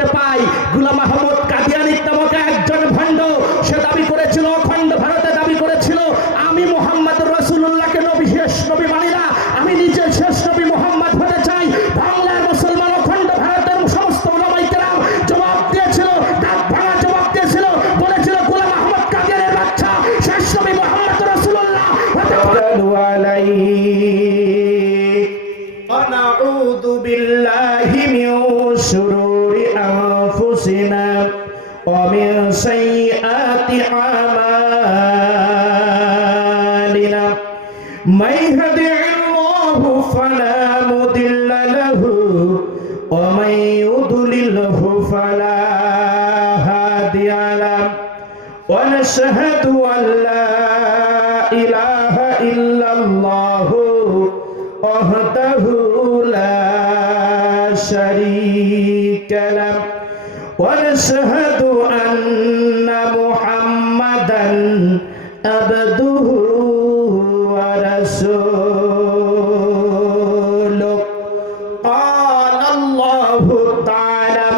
দেখতে পাই গোলাম মাহমুদ কাদিয়ানী নামক একজন ভণ্ড, সে দাবি করেছিল, অখণ্ড ভারতে দাবি করেছিল, আমি মুহাম্মদ রাসূলুল্লাহকে নবী, শেষ নবী মানি না, আমি নিজে শেষ নবী মুহাম্মদ হতে চাই। বাংলার মুসলমান অখণ্ড ভারতের সমস্ত ওলামায়ে কেরাম জবাব দিয়েছিল, দাঁত ভাঙা জবাব দিয়েছিল, বলেছিল গোলাম মাহমুদ কাদিয়ানীর বাচ্চা শেষ নবী মুহাম্মদ রাসূলুল্লাহ হতে পারে। ونعوذ بالله من شرور أنفسنا ومن سيئات أعمالنا من يهده الله فلا مضل له ومن يضلله فلا هادي له ونشهد أن لا إله إلا الله وحده لا شريك له ونشهد أن محمدا عبده ورسوله قال الله تعالى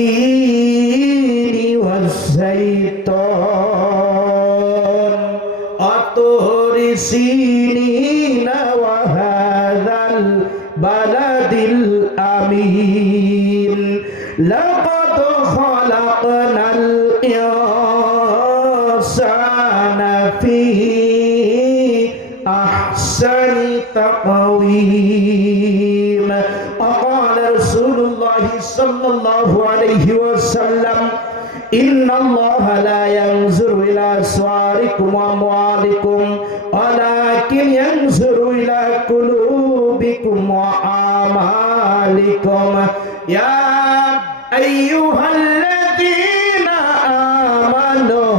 والتين والزيتون وطور سينين وهذا البلد الأمين لقد خلقنا الإنسان في أحسن تقويم وقال رسول الله صلى الله عليه وسلم إن الله لا ينظر إلى صوركم وأموالكم ولكن ينظر إلى قلوبكم وأعمالكم يا أيها الذين آمنوا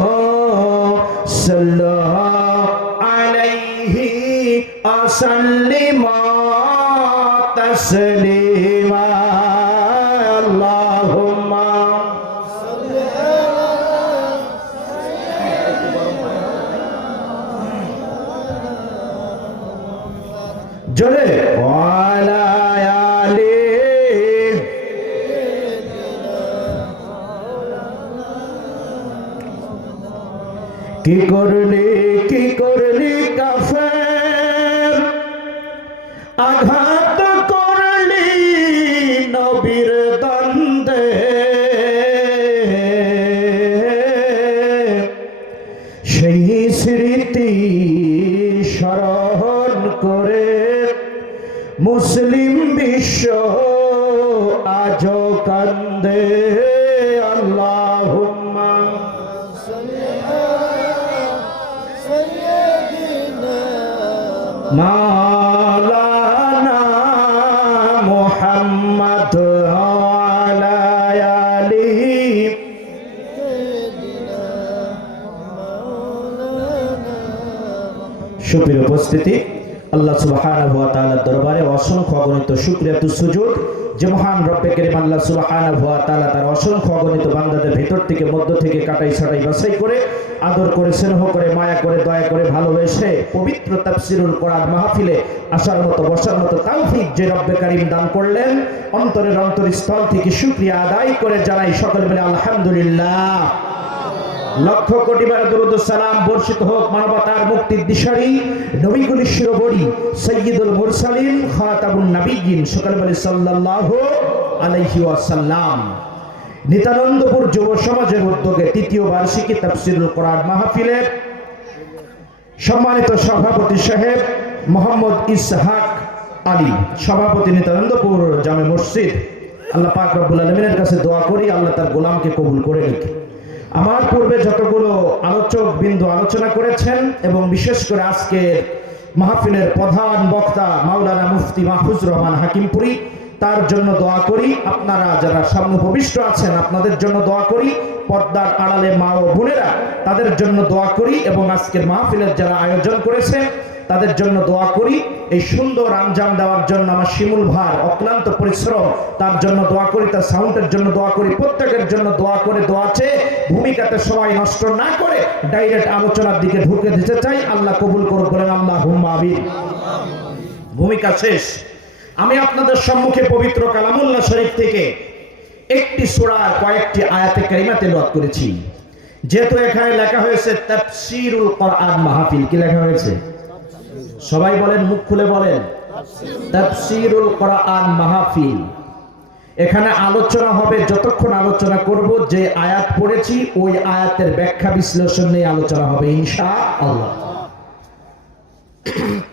صلوا عليه وسلموا تسليما اللهم জোরে ওয়ালা আলি কি করলি কাফের আঘাত করলি নবীর দ্বন্দ্বে সেই স্মৃতি স্মরণ করে মুসলিম বিশ্ব আজ কান্দে আল্লাহুম্মা মাওলানা মুহাম্মদ ওয়ালা আলিহি সুপ্রিয় উপস্থিতি, আল্লাহ সুবহানাহু ওয়া তাআলার দরবারে অসংখ্য অগণিত শুকরিয়া তু সুজুদ যে মহান রব্বে কারীম আল্লাহ সুবহানাহু ওয়া তাআলা তার অসংখ্য অগণিত বান্দাদের ভিতর থেকে মধ্য থেকে কাটাই ছাটাই বাছাই করে আদর করে স্নেহ করে মায়া করে দয়া করে ভালোবেসে পবিত্র তাফসীরুল কোরআন মাহফিলে আসার মতো বসার মতো তৌফিক যে রব্বে কারীম দান করলেন, অন্তরের অন্তরস্থল থেকে শুকরিয়া আদায় করে জানাই সকলে মিলে আলহামদুলিল্লাহ। লক্ষ কোটি বার দরুদ ও সালাম বর্ষিত হোক মানবতার মুক্তির দিশারি নবীগুলির শিরোমণি সাইয়্যিদুল মুরসালিন খাতামুন নবিয়্যিন সকলে বলে সাল্লাল্লাহু আলাইহি ওয়াসাল্লাম। নিত্যানন্দপুর যুব সমাজের উদ্যোগে তৃতীয় বার্ষিকী তাফসীরুল কোরআন মাহফিলের সম্মানিত সভাপতি সাহেব মোহাম্মদ ইসহাক আলী, সভাপতি নিত্যানন্দপুর জামে মসজিদ, আল্লাহ পাক রব্বুল আলামিনের কাছে দোয়া করি আল্লাহ তার গোলামকে কবুল করে নিক। আমার পূর্বে যতগুলো আলোচক বিন্দু আলোচনা করেছেন এবং বিশেষ করে আজকের মাহফিলের প্রধান বক্তা মাওলানা মুফতি মাহফুজুর রহমান হাকিমপুরি, তার জন্য দোয়া করি। আপনারা যারা সামনে উপবিষ্ট আছেন আপনাদের জন্য দোয়া করি, পর্দার আড়ালে মা ও বোনেরা তাদের জন্য দোয়া করি এবং আজকের মাহফিলের যারা আয়োজন করেছেন তাদের জন্য দোয়া করি। এই সুন্দর আঞ্জাম দেওয়ার জন্য আমার শিমুল ভার অক্লান্ত পরিশ্রম, তার জন্য দোয়া করি, তার সাউন্ডের জন্য দোয়া করি, প্রত্যেকের জন্য দোয়া করে দোয়া চেয়ে ভূমিকাতে সময় নষ্ট না করে ডাইরেক্ট আলোচনার দিকে ঢুকে দিতে চাই। আল্লাহ কবুল করুক বলেন আল্লাহুম্মা আমিন। ভূমিকা শেষ। আমি আপনাদের সম্মুখে পবিত্র কালামুল্লাহ শরীফ থেকে একটি সূরার কয়েকটি আয়াতে কারিমা তেলাওয়াত করেছি। যেহেতু এখানে লেখা হয়েছে তাফসীরুল কোরআন মাহফিল, কি লেখা হয়েছে? সবাই বলেন, মুখ খুলে বলেন, তাফসীরুল কোরআন মাহফিল। এখানে আলোচনা হবে, যতক্ষণ আলোচনা করব যে আয়াত পড়েছি ওই আয়াতের ব্যাখ্যা বিশ্লেষণ নিয়ে আলোচনা হবে ইনশাআল্লাহ।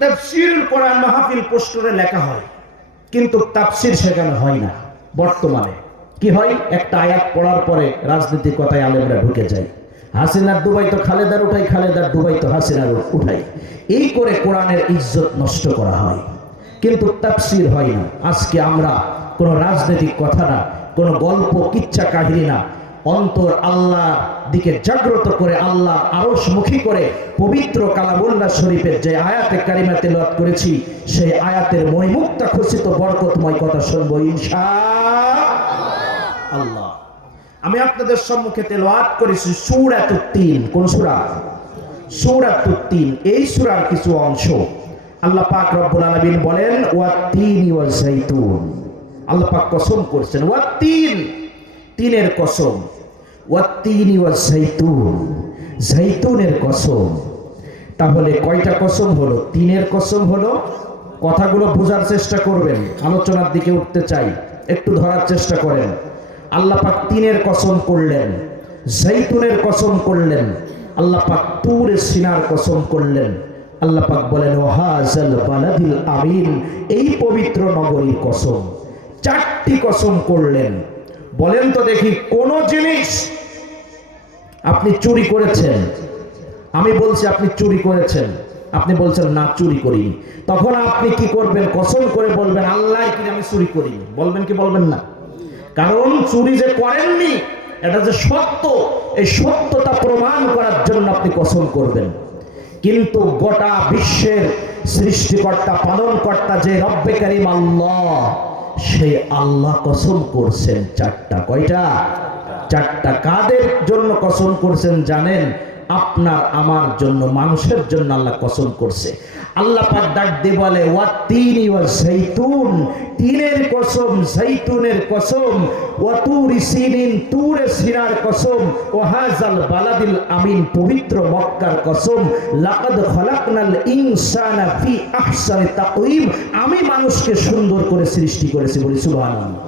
তাফসীরুল কোরআন মাহফিল পোস্টারে লেখা হয়, কিন্তু তাফসীর সেখানে হয় না। বর্তমানে কি হয়, একটা আয়াত পড়ার পরে রাজনীতির কথায় আলেমরা ঢুকে যায়। হাসিনার ডুবাই তো খালেদার উঠাই, খালেদার ডুবাই তো হাসিনার উঠাই, এই করে কোরআনের ইজ্জত নষ্ট করা হয়, কিন্তু তাফসীর হয় না। আজকে আমরা কোনো রাজনৈতিক কথা না, কোনো গল্প কিচ্ছা কাহিনী না, অন্তর আল্লাহ দিকে জাগ্রত করে আল্লাহ আরশমুখী করে পবিত্র কালামুল্লাহ শরীফের যে আয়াতে কারিমা তেলাওয়াত করেছি সেই আয়াতের মহিমুক্তা খচিত বরকতময় কথা শুনবো ইনশাআল্লাহ। আমি আপনাদের সম্মুখে তেলাওয়াত করেছি সূরাতুত তিন। কোন সূরা? সূরাতুত তিন। এই সূরার কিছু অংশ আল্লাহ পাক রব্বুল আলামিন বলেন ওয়াত-তিনি ওয়াজ-যাইতুন। আল্লাহ পাক কসম করছেন ওয়াত-তিন, তিনের কসম, ওয়াত-তিনি ওয়াজ-যাইতুন, যাইতুনের কসম। তাহলে কয়টা কসম হলো? তিনের কসম হলো। কথাগুলো বোঝার চেষ্টা করবেন, আলোচনার দিকে উঠতে চাই, একটু ধরার চেষ্টা করেন। আল্লাহ পাক তিনের কসম করলেন, যাইতুনের কসম করলেন, আল্লাহ পাক তুর সিনার কসম করলেন। আল্লাহ পাক বলেন ওয়াহাজাল বালাদিল আমিন, এই পবিত্র নগরীর কসম। চারটি কসম করলেন। বলেন তো দেখি, কোন জিনিস আপনি চুরি করেছেন, আমি বলছি আপনি চুরি করেছেন, আপনি বলছেন না চুরি করিনি, তখন আপনি কি করবেন? কসম করে বলবেন আল্লাহ কি আমি চুরি করিনি, বলবেন কি বলবেন না? কারণ চুরি যে করেননি এটা যে সত্য, এই সত্যতা প্রমাণ করার জন্য আপনি কসম করবেন। কিন্তু গোটা বিশ্বের সৃষ্টিকর্তা পালনকর্তা যে রব্বে কারীম আল্লাহ, সেই আল্লাহ কসম করছেন চারটা। কয়টা? চারটা। কাদের জন্য কসম করছেন জানেন? আপনার আমার জন্য, মানুষের জন্য আল্লাহ কসম করছে। আল্লাহ পাক ডাক দিয়ে বলে ওয়াত-তিনি ওয়াজ-যাইতুন, তিনের কসম, যাইতুনের কসম, ওয়াতুরি সিনিন, তুরে সিনার কসম, ওয়াহাজাল বালাদিল আমিন, পবিত্র মক্কার কসম। লাকাদ খালাকনাল ইনসানা ফি আহসানি তাকওয়িম, আমি মানুষকে সুন্দর করে সৃষ্টি করেছি, বলি সুবহানাল্লাহ।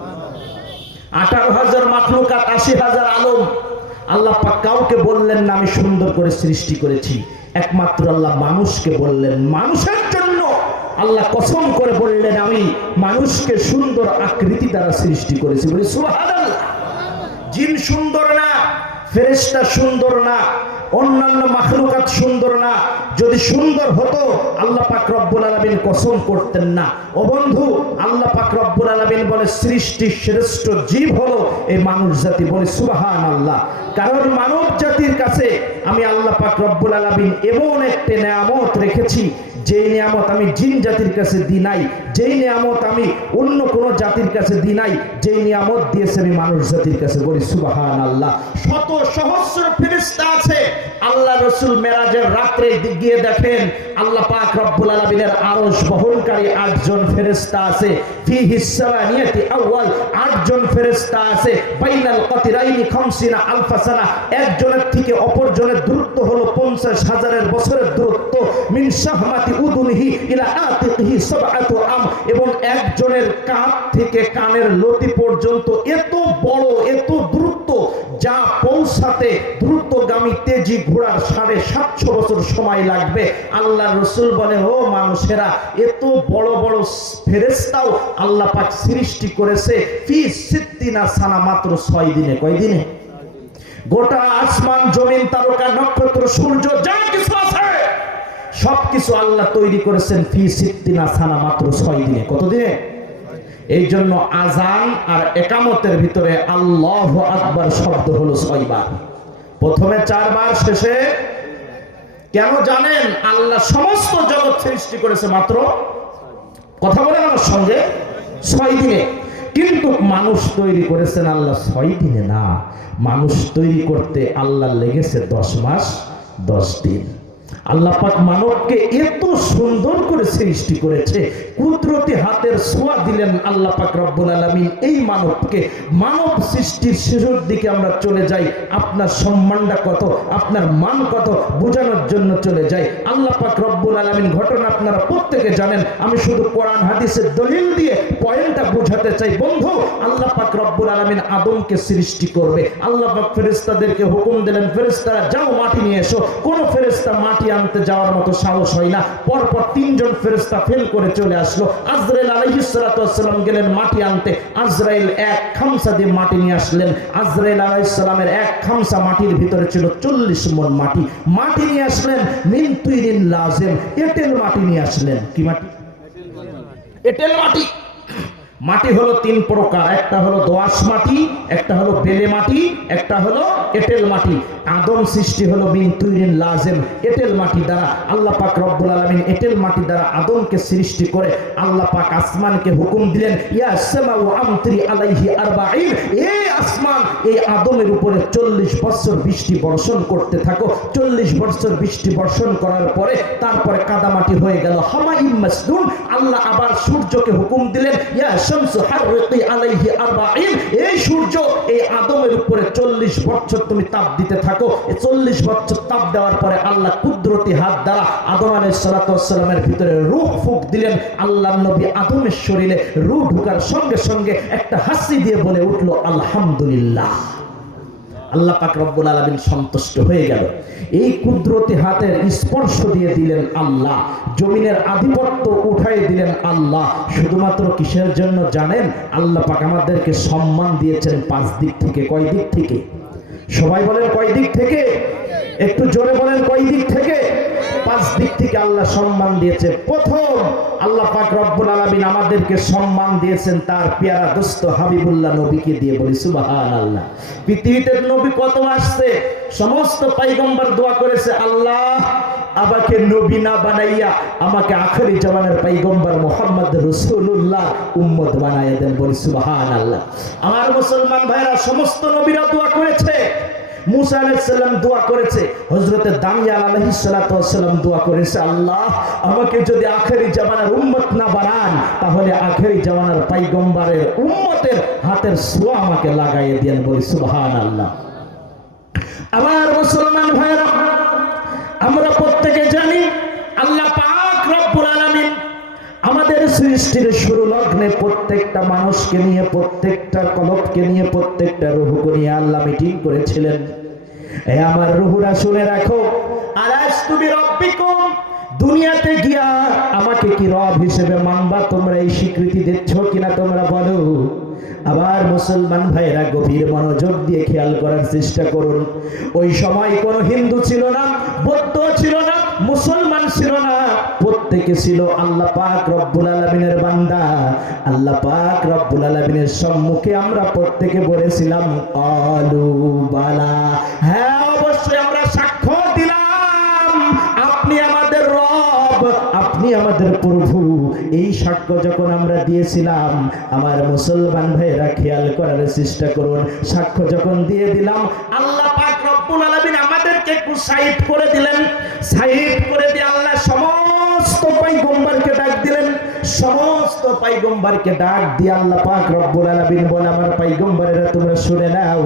18,000 মাখলুকাত, 80,000 আলম, আল্লাহ পাক কাউকে বললেন না আমি সুন্দর করে সৃষ্টি করেছি, একমাত্র আল্লাহ মানুষকে বললেন। মানুষের জন্য আল্লাহ কসম করে বললেন আমি মানুষকে সুন্দর আকৃতি দ্বারা সৃষ্টি করেছি, বলি সুবহানাল্লাহ। জিন সুন্দর না, ফেরেশতা সুন্দর না, অন্যান্য মাখলুকাত সুন্দর না। যদি সুন্দর হতো আল্লাহ পাক রব্বুল আলামিন কসম করতেন না। ও বন্ধু, আল্লাহ পাক রব্বুল আলামিন বলে সৃষ্টির শ্রেষ্ঠ জীব হলো এই মানুষ জাতি, বলে সুবহানাল্লাহ। কারণ মানব জাতির কাছে আমি আল্লাহ পাক রব্বুল আলামিন এমন একটা নিয়ামত রেখেছি যেই নিয়ামত আমি জিন জাতির কাছে দিই নাই, যেই নিয়ামত আমি অন্য কোন জাতির কাছে দিই নাই, যেই নিয়ামত দিয়েছে আমি মানুষ জাতির কাছে, বলি সুবহানাল্লাহ। শত সহস্র ফেরেশতা আছে। আল্লাহ রাসূল মেরাজের রাতে গিয়ে দেখেন আল্লাহ পাক রব্বুল আলামিনের আরশ বহনকারী 8 জন ফেরেশতা আছে। ফিহি সামানিয়াতি আউয়াল, 8 জন ফেরেশতা আছে। বাইনাল কাতিরাইনি 50 আলফা সানা, একজনের থেকে অপরজনের দূরত্ব হলো 50,000 বছরের দূরত্ব। মিন শাহমাতি উদুনিহি ইলা আতিকিহি সাবআতু আম, এবং একজনের কাঁধ থেকে কানের লতি পর্যন্ত এত বড়, এত দূরত্ব, যা পৌঁছাতে দ্রুতগামী তেজি ঘোড়ার 750 বছর সময় লাগবে। আল্লাহ রাসূল বলে ও মানুষেরা, এত বড় বড় ফেরেশতাও আল্লাহ পাক সৃষ্টি করেছে ফি সিত্তিনা সানা, মাত্র 6 দিনে। কয় দিনে? গোটা আসমান, জমিন, তারকা, নক্ষত্র, সূর্য, যা কিছু আছে সবকিছু আল্লাহ তৈরি করেছেন ফি সিত্তিনা সানা, মাত্র 6 দিনে। কত দিনে? এই জন্য আজান আর একামতের ভিতরে আল্লাহু আকবার শব্দ হলো 6 বার। প্রথমে 4 বার, শেষে কেন জানেন? আল্লাহ সমস্ত জগৎ সৃষ্টি করেছে মাত্র, কথা বলেন আমার সঙ্গে, 6 দিনে। কিন্তু মানুষ তৈরি করেছেন আল্লাহ 6 দিনে না, মানুষ তৈরি করতে আল্লাহ লেগেছে 10 মাস 10 দিন। আল্লাহ পাক মানবকে এত সুন্দর করে সৃষ্টি করেছে, কুদরতি হাতের ছোঁয়া দিলেন আল্লাহ পাক রব্বুল আলামিন এই মানবকে। মানব সৃষ্টির শেষের দিকে আমরা চলে যাই, আপনার সম্মানটা কত, আপনার মান কত বোঝানোর জন্য চলে যাই। আল্লাহ পাক রব্বুল আলামিন ঘটনা আপনারা প্রত্যেকে জানেন, আমি শুধু কোরআন হাদিসের দলিল দিয়ে পয়েন্টটা বোঝাতে চাই। বন্ধু, আল্লাহ পাক রব্বুল আলামিন আদমকে সৃষ্টি করবে, আল্লাহ পাক ফেরেশতাদেরকে হুকুম দিলেন, ফেরেশতারা যাও মাটি নিয়ে এসো। কোন ফেরেশতা মাটি আনতে যাওয়ার মতো সাহস হয় না। পরপর তিনজন ফেরেশতা ফেল করে চলে আসলো। আজরাইল আলাইহিস সালাতু ওয়াস সালাম গেলেন মাটি আনতে, আজরাইল এক খামসা দিয়ে মাটি নিয়ে আসলেন। আজরাইল আলাইহিস সালামের এক খামসা মাটির ভিতরে ছিল 40 মণ মাটি। মাটি নিয়ে আসলেন মিন তুইরিন লাজিম, এঁটেল মাটি নিয়ে আসলেন। কি মাটি? এঁটেল মাটি। মাটি হলো তিন প্রকার, একটা হলো দোআঁশ মাটি, একটা হলো বেলে মাটি, একটা হলো এঁটেল মাটি। আদম সৃষ্টি হলো মিন তুইরিন লাজিম, এঁটেল মাটি দ্বারা। আল্লাহ পাক রব্বুল আলামিন এঁটেল মাটি দ্বারা আদমকে সৃষ্টি করে আল্লাহ পাক আসমানকে হুকুম দিলেন, ইয়া সামাউ আমতিরি আলাইহি 40, এই আসমান এই আদমের উপরে 40 বছর বৃষ্টি বর্ষণ করতে থাকো। 40 বছর বৃষ্টি বর্ষণ করার পরে তারপরে কাদামাটি হয়ে গেল হামাইম মাসনুন। আল্লাহ আবার সূর্যকে হুকুম দিলেন, ইয়া শামসু হাররিকি আলাইহি 40, এই সূর্য এই আদমের উপরে 40 বছর তুমি তাপ দিতে থাকো। 40 বছর তাপ দেওয়ার পরে আল্লাহ কুদরতি হাত দ্বারা আদম আলাইহিস সালাতু ওয়াস সালামের ভিতরে রূহ ফুঁক দিলেন। আল্লাহর নবী আদমের শরীরে রূহ ঢোকার সঙ্গে সঙ্গে একটা হাসি দিয়ে বলে উঠলো আলহামদুলিল্লাহ। আল্লাহ পাক রব্বুল আলামিন সন্তুষ্ট হয়ে গেল। এই কুদরতি হাতের স্পর্শ দিয়ে দিলেন আল্লাহ, জমিনের আধিপত্য উঠাই দিলেন আল্লাহ। শুধুমাত্র কিসের জন্য জানেন? আল্লাহ পাক আমাদেরকে সম্মান দিয়েছেন 5 দিক থেকে। কয় দিক থেকে? সবাই বলেন কয় দিক থেকে? একটু জোরে বলেন কয় দিক থেকে? 5 দিক থেকে আল্লাহ সম্মান দিয়েছে। প্রথম আল্লাহ পাক রব্বুল আলামিন আমাদেরকে সম্মান দিয়েছেন তার পেয়ারা দোস্ত হাবিবুল্লাহ নবীকে দিয়ে। বলি সুবহানাল্লাহ। পৃথিবীতে নবী কত আসছে, সমস্ত পয়গম্বর দোয়া করেছে, আল্লাহ আমাকে নবী না বানাইয়া আমাকে আখেরি জামানার পয়গম্বর মুহাম্মদ রাসূলুল্লাহ উম্মত বানাইয়া দেন। বলি সুবহানাল্লাহ। আমার মুসলমান ভাইরা, সমস্ত নবীরা দোয়া করেছে। মুসা আলাইহিস সালাম দোয়া করেছে, হযরতে দানিয়াল আলাইহিস সালাতু ওয়াস সালাম দোয়া করেছে, আল্লাহ আমাকে যদি আখেরি জামানার উম্মত না বানান তাহলে আখেরি জামানার পয়গম্বরের উম্মতের হাতের ছোঁয়া আমাকে লাগাইয়ে দেন। বলি সুবহানাল্লাহ। আমার মুসলমান ভাইরা, আমরা প্রত্যেকে জানি আল্লাহ পাক রব্বুল আলামিন আমাদের সৃষ্টির শুরু লগ্নে প্রত্যেকটা মানুষকে নিয়ে, প্রত্যেকটা কলবকে নিয়ে, প্রত্যেকটা রূহকে নিয়ে আল্লাহ মিটিং করেছিলেন। এই আমার রূহরা শুনে রাখো, আলাস্তু বিরাব্বিকুম, দুনিয়াতে গিয়া আমাকে কি রব হিসেবে মানবা? তোমরা এই স্বীকৃতি দিচ্ছ কিনা তোমরা বলো। আবার মুসলমান ভাইরা গভীর মনোযোগ দিয়ে খেয়াল করার চেষ্টা করুন। ওই সময় কোনো হিন্দু ছিল না, বৌদ্ধ ছিল না, মুসলমান ছিল না, প্রত্যেকে ছিল আল্লাহ পাক রব্বুল আলামিনের বান্দা। আল্লাহ পাক রব্বুল আলামিনের সম্মুখে আমরা প্রত্যেকে বলেছিলাম ক্বালু বালা, হ্যাঁ অবশ্যই আমরা সাক্ষ্য দিলাম আপনি আমাদের রব, আপনি আমাদের প্রভু। এই সাক্ষ্য যখন আমরা দিয়েছিলাম, আমার মুসলমান ভাইরা খেয়াল করার চেষ্টা করুন, সাক্ষ্য যখন দিয়ে দিলাম, আল্লাহ পাক রব্বুল আলামিন আমাদেরকে একটু সাইড করে দিলেন। সাইড করে দিয়ে আল্লাহ সমস্ত পয়গম্বরকে ডাক দিলেন। সমস্ত পয়গম্বরকে ডাক দিয়ে আল্লাহ পাক রব্বুল আলামিন বলে, আমার পয়গম্বরেরা তোমরা শুনে নাও,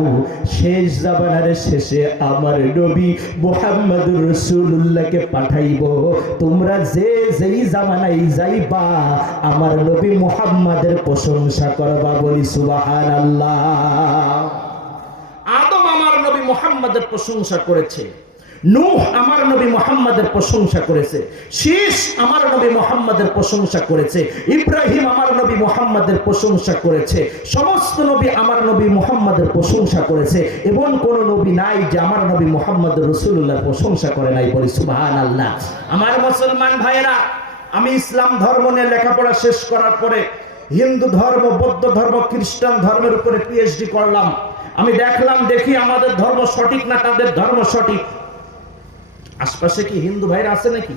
শেষ জামানার শেষে আমার নবী মুহাম্মদুর রাসূলুল্লাহকে পাঠাইব। তোমরা যে যেই জামানায় যাইবা আমার নবী মুহাম্মাদের প্রশংসা করবা। বলি সুবহানাল্লাহ। আদম আমার নবী মুহাম্মাদের প্রশংসা করেছে, নূহ আমার নবী মুহাম্মাদের প্রশংসা করেছে, শীষ আমার নবী মুহাম্মাদের প্রশংসা করেছে, ইব্রাহিম আমার নবী মুহাম্মাদের প্রশংসা করেছে, সমস্ত নবী আমার নবী মুহাম্মাদের প্রশংসা করেছে। এবং কোন নবী নাই যে আমার নবী মুহাম্মদ রাসূলুল্লাহর প্রশংসা করে নাই। বলি সুবহানাল্লাহ। আমার মুসলমান ভাইয়েরা, আমি ইসলাম ধর্ম নিয়ে লেখাপড়া শেষ করার পরে হিন্দু ধর্ম, বৌদ্ধ ধর্ম, খ্রিস্টান ধর্মের উপরে পিএইচডি করলাম। আমি দেখি আমাদের ধর্ম সঠিক না তাদের ধর্ম সঠিক। আশপাশে কি হিন্দু ভাইরা আছে নাকি?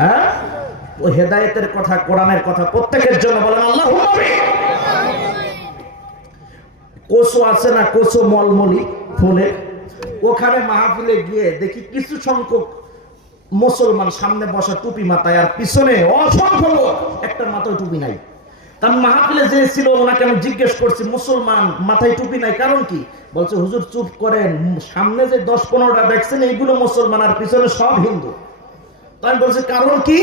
হ্যাঁ, ও হেদায়েতের কথা, কোরআনের কথা প্রত্যেকের জন্য বলেন আল্লাহুম্মা আমিন। কোসো আছে না, কোসো মলমলি ফুলের, ওখানে মাহফিলে গিয়ে দেখি কিছু সংখ্যক মুসলমান সামনে বসা টুপি মাথায়, আর পিছনে অসংখ্য লোক, একটার মাথায় টুপি নাই। তার মাহফিলে যে ছিল ওনাকে আমি জিজ্ঞেস করছি, মুসলমান মাথায় টুপি নাই কারণ কি? বলছে হুজুর চুপ করেন, সামনে যে 10-15টা দেখছেন এইগুলো মুসলমান আর পিছনে সব হিন্দু। তাই বলছে কারণ কি?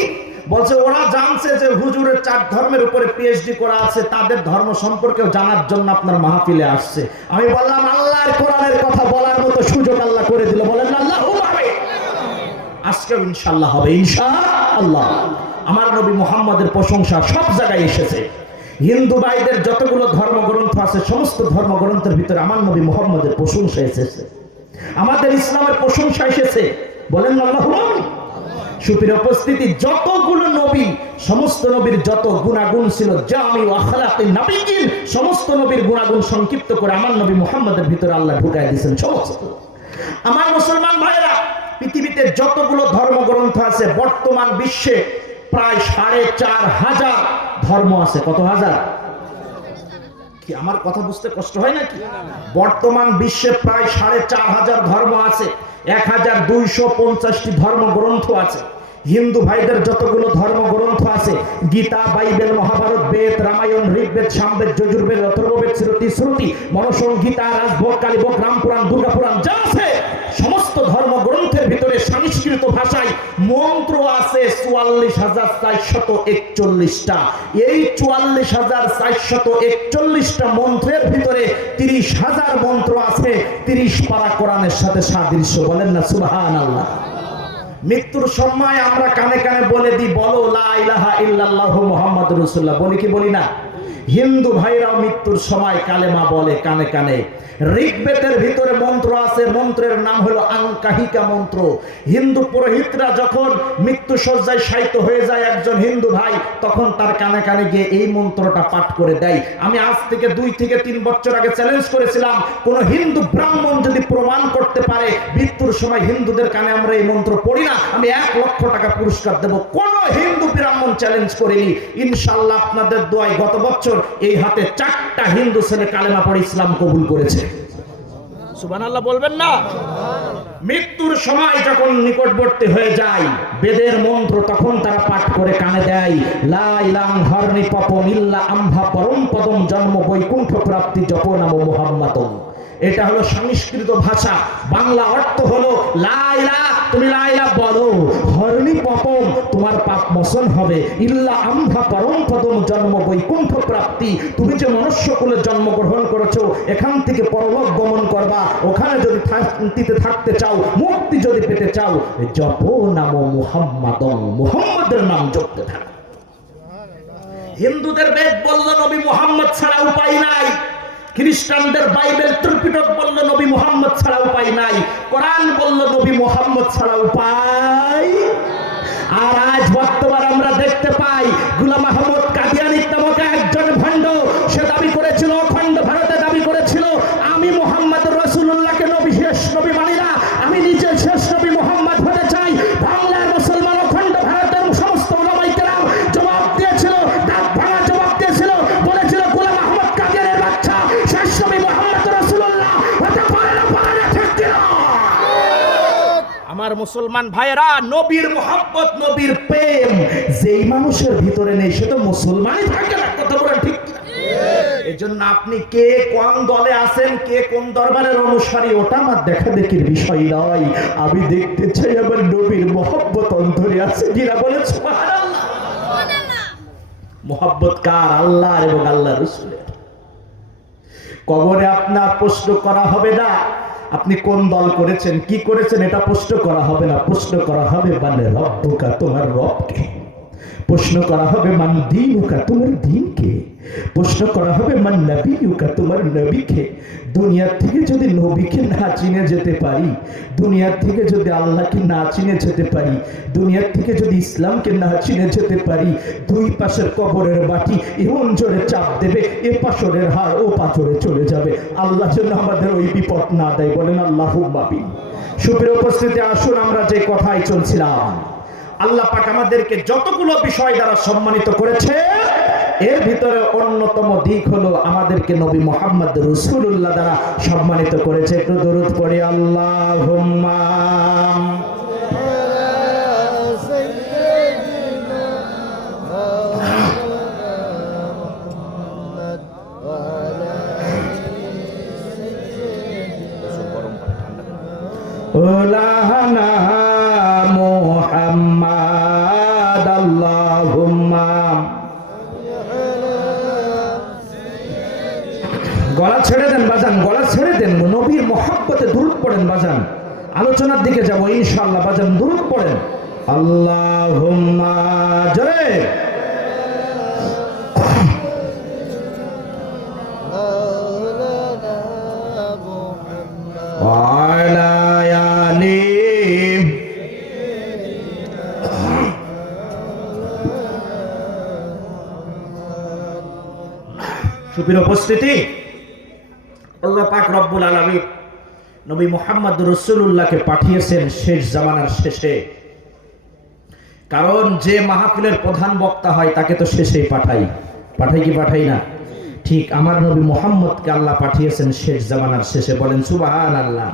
বলছে ওরা জানছে যে হুজুরের 4 ধর্মের উপরে পিএইচডি করা আছে, তাদের ধর্ম সম্পর্কেও জানার জন্য আপনার মাহফিলে আসছে। আমি বললাম আল্লাহর কোরআনের কথা বলার মতো সুযোগ আল্লাহ করে দিল। বলেন আল্লাহুম্মা আমিন। আজকে ইনশাআল্লাহ হবে, ইনশাআল্লাহ। আমার নবী মুহাম্মদের প্রশংসা সব জায়গায় এসেছে। হিন্দু ভাইদের যতগুলো ধর্মগ্রন্থ আছে সমস্ত ধর্মগ্রন্থের ভিতরে আমার নবী মুহাম্মদের প্রশংসা এসেছে, আমাদের ইসলামের প্রশংসা এসেছে। বলেন আল্লাহুম্মা আমিন। সুপ্রিয় উপস্থিতি, যতগুলো নবী, সমস্ত নবীর যত গুণাগুণ ছিল, জামি ওয়া আখলাকিন নবিয়্যিন, সমস্ত নবীর গুণাগুণ সংক্ষিপ্ত করে আমার নবী মুহাম্মদের ভিতরে আল্লাহ ঢুকায় দিয়েছেন সমস্ত। আমার মুসলমান ভাইরা, পৃথিবীতে যতগুলো ধর্মগ্রন্থ আছে, বর্তমান বিশ্বে প্রায় 4,500 ধর্ম আছে। কত হাজার? কি আমার কথা বুঝতে কষ্ট হয় নাকি? বর্তমান বিশ্বে প্রায় 4,500 ধর্ম আছে, 1250টি ধর্মগ্রন্থ আছে। হিন্দু ভাইদের যতগুলো ধর্মগ্রন্থ আছে, গীতা, বাইবেল, মহাভারত, বেদ, রামায়ণ, ঋগ্বেদ, সামবেদ, যজুর্বেদ, অথর্ববেদ, শ্রুতি, মনসংহিতা, রাজভোগ, কালীভোগ, রামপুরাণ, দুর্গাপুরাণ যা আছে সমস্ত ধর্মগ্রন্থের ভিতরে সংস্কৃত ভাষায় মন্ত্র আছে 44,441টা। এই 44,441টা মন্ত্রের ভিতরে 30,000 মন্ত্র আছে 30 পারা কোরআনের সাথে সাদৃশ্য। বলেন না সুবহানাল্লাহ। মৃত্যুর সময় আমরা কানে কানে বলে দিই, বলো লা ইলাহা ইল্লাল্লাহু মুহাম্মাদুর রাসূলুল্লাহ, বলি কি বলি না? হিন্দু ভাইরাও মৃত্যুর সময় কালেমা বলে কানে কানে। ঋগ্বেদের ভিতরে মন্ত্র আছে, মন্ত্রের নাম হলো আঙ্কাহিকা মন্ত্র। হিন্দু পুরোহিতরা যখন মৃত্যু শয্যায় শায়িত হয়ে যায় একজন হিন্দু ভাই, তখন তার কানে কানে গিয়ে এই মন্ত্রটা পাঠ করে দেয়। আমি আজ থেকে 2 থেকে 3 বছর আগে চ্যালেঞ্জ করেছিলাম, কোন হিন্দু ব্রাহ্মণ যদি প্রমাণ করতে পারে মৃত্যুর সময় হিন্দুদের কানে আমরা এই মন্ত্র পড়ি না, আমি 1 লক্ষ টাকা পুরস্কার দেব। কোন হিন্দু ব্রাহ্মণ চ্যালেঞ্জ করেনি। ইনশাআল্লাহ আপনাদের দোয়ায় গত বছর এই হাতে 4টা হিন্দু ছেলে কালেমা পড়ে ইসলাম কবুল করেছে। সুবহানাল্লাহ বলবেন না? মৃত্যুর সময় যখন নিকটবর্তী হয়ে যায় বেদের মন্ত্র তখন তারা পাঠ করে কানে দেয়, লা ইলাহা হরনি পপম ইল্লা আম্ভা পরম পদম জন্ম বৈকুণ্ঠ প্রাপ্তি জপ নাম মুহাম্মাদম। এটা হলো সংস্কৃত ভাষা। বাংলা অর্থ হলো লা ইলাহা, তুমি লা ইলাহা বলো, হরনি পপম তোমার পাপ মোচন হবে, ইল্লা আম্ভা পরম পদম জন্ম বৈকুণ্ঠ প্রাপ্তি, তুমি যে মনুষ্যকুলে জন্মগ্রহণ করেছো এখান থেকে পরলোক গমন করবা, ওখানে যদি শান্তিতে থাকতে চাও, মুক্তি যদি পেতে চাও, জপ নাম মুহাম্মাদম, মুহাম্মাদের নাম জপতে থাকো। হিন্দুদের বেদ বলল নবী মুহাম্মদ ছাড়া উপায় নাই, খ্রিস্টানদের বাইবেল ত্রিপিটক বলল নবী মুহাম্মদ ছাড়া উপায় নাই, কোরআন বলল নবী মুহাম্মদ ছাড়া উপায়। আর আজ বর্তমান আমরা দেখতে পাই গোলাম আহমদ কাদিয়ানী নামক একজন ভণ্ড, সে দাবি করেছিল, অখণ্ড ভারতে দাবি করেছিল, আমি মুহাম্মদ রাসূলুল্লাহকে নবী শেষ নবী মানি না, আমি নিজে শেষ নবী মুহাম্মদ হতে চাই। বাংলার মুসলমান অখণ্ড ভারতের সমস্ত ওলামায়ে কেরাম জবাব দিয়েছিল, দাঁত ভাঙা জবাব দিয়েছিল, বলেছিল গোলাম আহমদ কাদিয়ানীর বাচ্চা শেষ নবী মুহাম্মদ রাসূলুল্লাহ হতে পারে না, পারে না, ঠিক কিনা? আমার মুসলমান ভাইরা, নবীর মোহাব্বত, নবীর প্রেম যেই মানুষের ভিতরে নেই সে তো মুসলমানই থাকে না। কথা বলেন ঠিক কিনা? এজন্য আপনি কে কোন দলে আছেন, কে কোন দরবারের অনুসারী, ওটা আমার দেখা দেখির বিষয় নয়। আমি দেখতে চাই আমার নবীর মোহাব্বত অন্তরে আছে কিনা। বলেন সুবহানাল্লাহ। মোহাব্বত কার? আল্লাহ এবং আল্লাহর রাসূলের। কবরে আপনার প্রশ্ন করা হবে না আপনি কোন দল করেছেন, কি করেছেন, এটা প্রশ্ন করা হবে না। প্রশ্ন করা হবে মানে রব্বুকা, তোমার রবকে। প্রশ্ন করা হবে মান দীনুকা, তোমার দ্বীনকে। প্রশ্ন করা হবে মান নবিয়ুকা, তোমার নবীকে। দুনিয়ার থেকে যদি নবীকে না চিনে যেতে পারি, দুনিয়ার থেকে যদি আল্লাহকে না চিনে যেতে পারি, দুনিয়ার থেকে যদি ইসলামকে না চিনে যেতে পারি, দুই পাশের কবরের বাটি এমন জোরে চাপ দেবে, এ পাশরের হাড় ও পাথরে চলে যাবে। আল্লাহ যেন আমাদের ওই বিপদ না দেয়। বলেন আল্লাহুম্মা আমিন। সুপ্রিয় উপস্থিতি, আসুন আমরা যে কথাই চলছিলাম, আল্লাহ পাক আমাদেরকে যতগুলো বিষয় দ্বারা সম্মানিত করেছে এর ভিতরে অন্যতম দিক হলো আমাদেরকে নবী মুহাম্মদ রাসূলুল্লাহ দ্বারা সম্মানিত করেছে। একটু দরুদ পড়ি, আল্লাহুম্মা লানা মুহাম্মাদ আল্লাহুম্মা। গলা ছেড়ে দেন বাজান, গলা ছেড়ে দেন, নবীর মহব্বতে দুরূদ পড়েন বাজান। আলোচনার দিকে যাব ইনশাআল্লাহ বাজান, দুরূদ পড়েন। আল্লাহুম্মা জয় ওয়ালা আলি। সুপ্রিয় উপস্থিতি, আল্লাহ পাক রব্বুল আলামিন নবী মুহাম্মদ রাসূলুল্লাহকে পাঠিয়েছেন শেষ জামানার শেষে। কারণ যে মাহফিলের প্রধান বক্তা হয় তাকে তো শেষেই পাঠাই কি পাঠাই না? ঠিক আমার নবী মুহাম্মদকে আল্লাহ পাঠিয়েছেন শেষ জামানার শেষে। বলেন সুবহানাল্লাহ।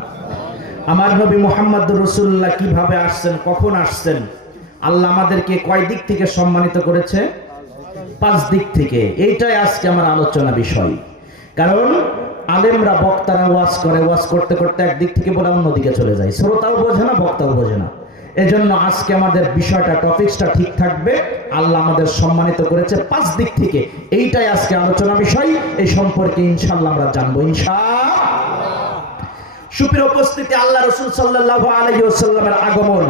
আমার নবী মুহাম্মদ রাসূলুল্লাহ কিভাবে আসছেন, কখন আসছেন? আল্লাহ আমাদেরকে কয় দিক থেকে সম্মানিত করেছে? 5 দিক থেকে। এইটাই আজকে আমার আলোচনা বিষয়। কারণ আলেমরা বক্তারা ওয়াজ করে, ওয়াজ করতে করতে একদিক থেকে বলে অন্যদিকে চলে যায়, শ্রোতাও বোঝে না, বক্তাও বোঝে না। এজন্য আজকে আমাদের বিষয়টা, টপিকসটা ঠিক থাকবে। আল্লাহ আমাদের সম্মানিত করেছে 5 দিক থেকে, এইটাই আজকে আলোচনা বিষয়। এই সম্পর্কে ইনশাআল্লাহ আমরা জানবো ইনশাআল্লাহ। সুপ্রিয় উপস্থিতি, আল্লাহ রাসূল সাল্লাল্লাহু আলাইহি ওয়াসাল্লামের আগমন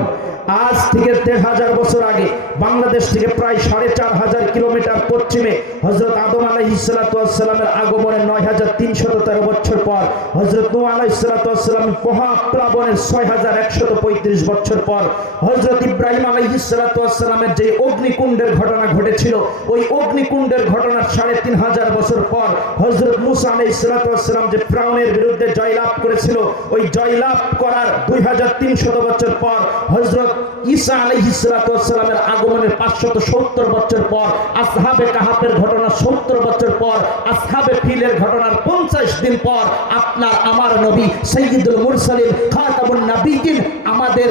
আজ থেকে ১৫০০ বছর আগে বাংলাদেশ থেকে প্রায় ৪৫০০ কিলোমিটার পশ্চিমে হযরত আদম আলাইহিস সালাতু ওয়াস সালামের আগমনের ৯৩১৩ বছর পর, হযরত নূহ আলাইহিস সালাতু ওয়াস সালামের মহাপ্লাবনের ৬১৩৫ বছর পর, হযরত ইব্রাহিম আলাইহিস সালাতু ওয়াস সালামের যে অগ্নিকুণ্ডের ঘটনা ঘটেছিল, ওই অগ্নিকুণ্ডের ঘটনার ৩৫০০ বছর পর, হযরত মূসা আলাইহিস সালাতু ওয়াস সালাম যে ফিরআউনের বিরুদ্ধে জয়লাভ করেছিল, ওই জয়লাভ করার ২৩০০ বছর পর, হযরত ঈসা আলাইহিস সালাতু ওয়াস সালামের আগমনের ৫৭০ বছর পর, আসহাবে কাহাফের ঘটনা ৭০ বছর পর, আসহাবে ফিলের ঘটনার ৫০ দিন পর, আপনার আমার নবী সাইয়্যিদুল মুরসালিন খাতামুন নবিয়্যিন আমাদের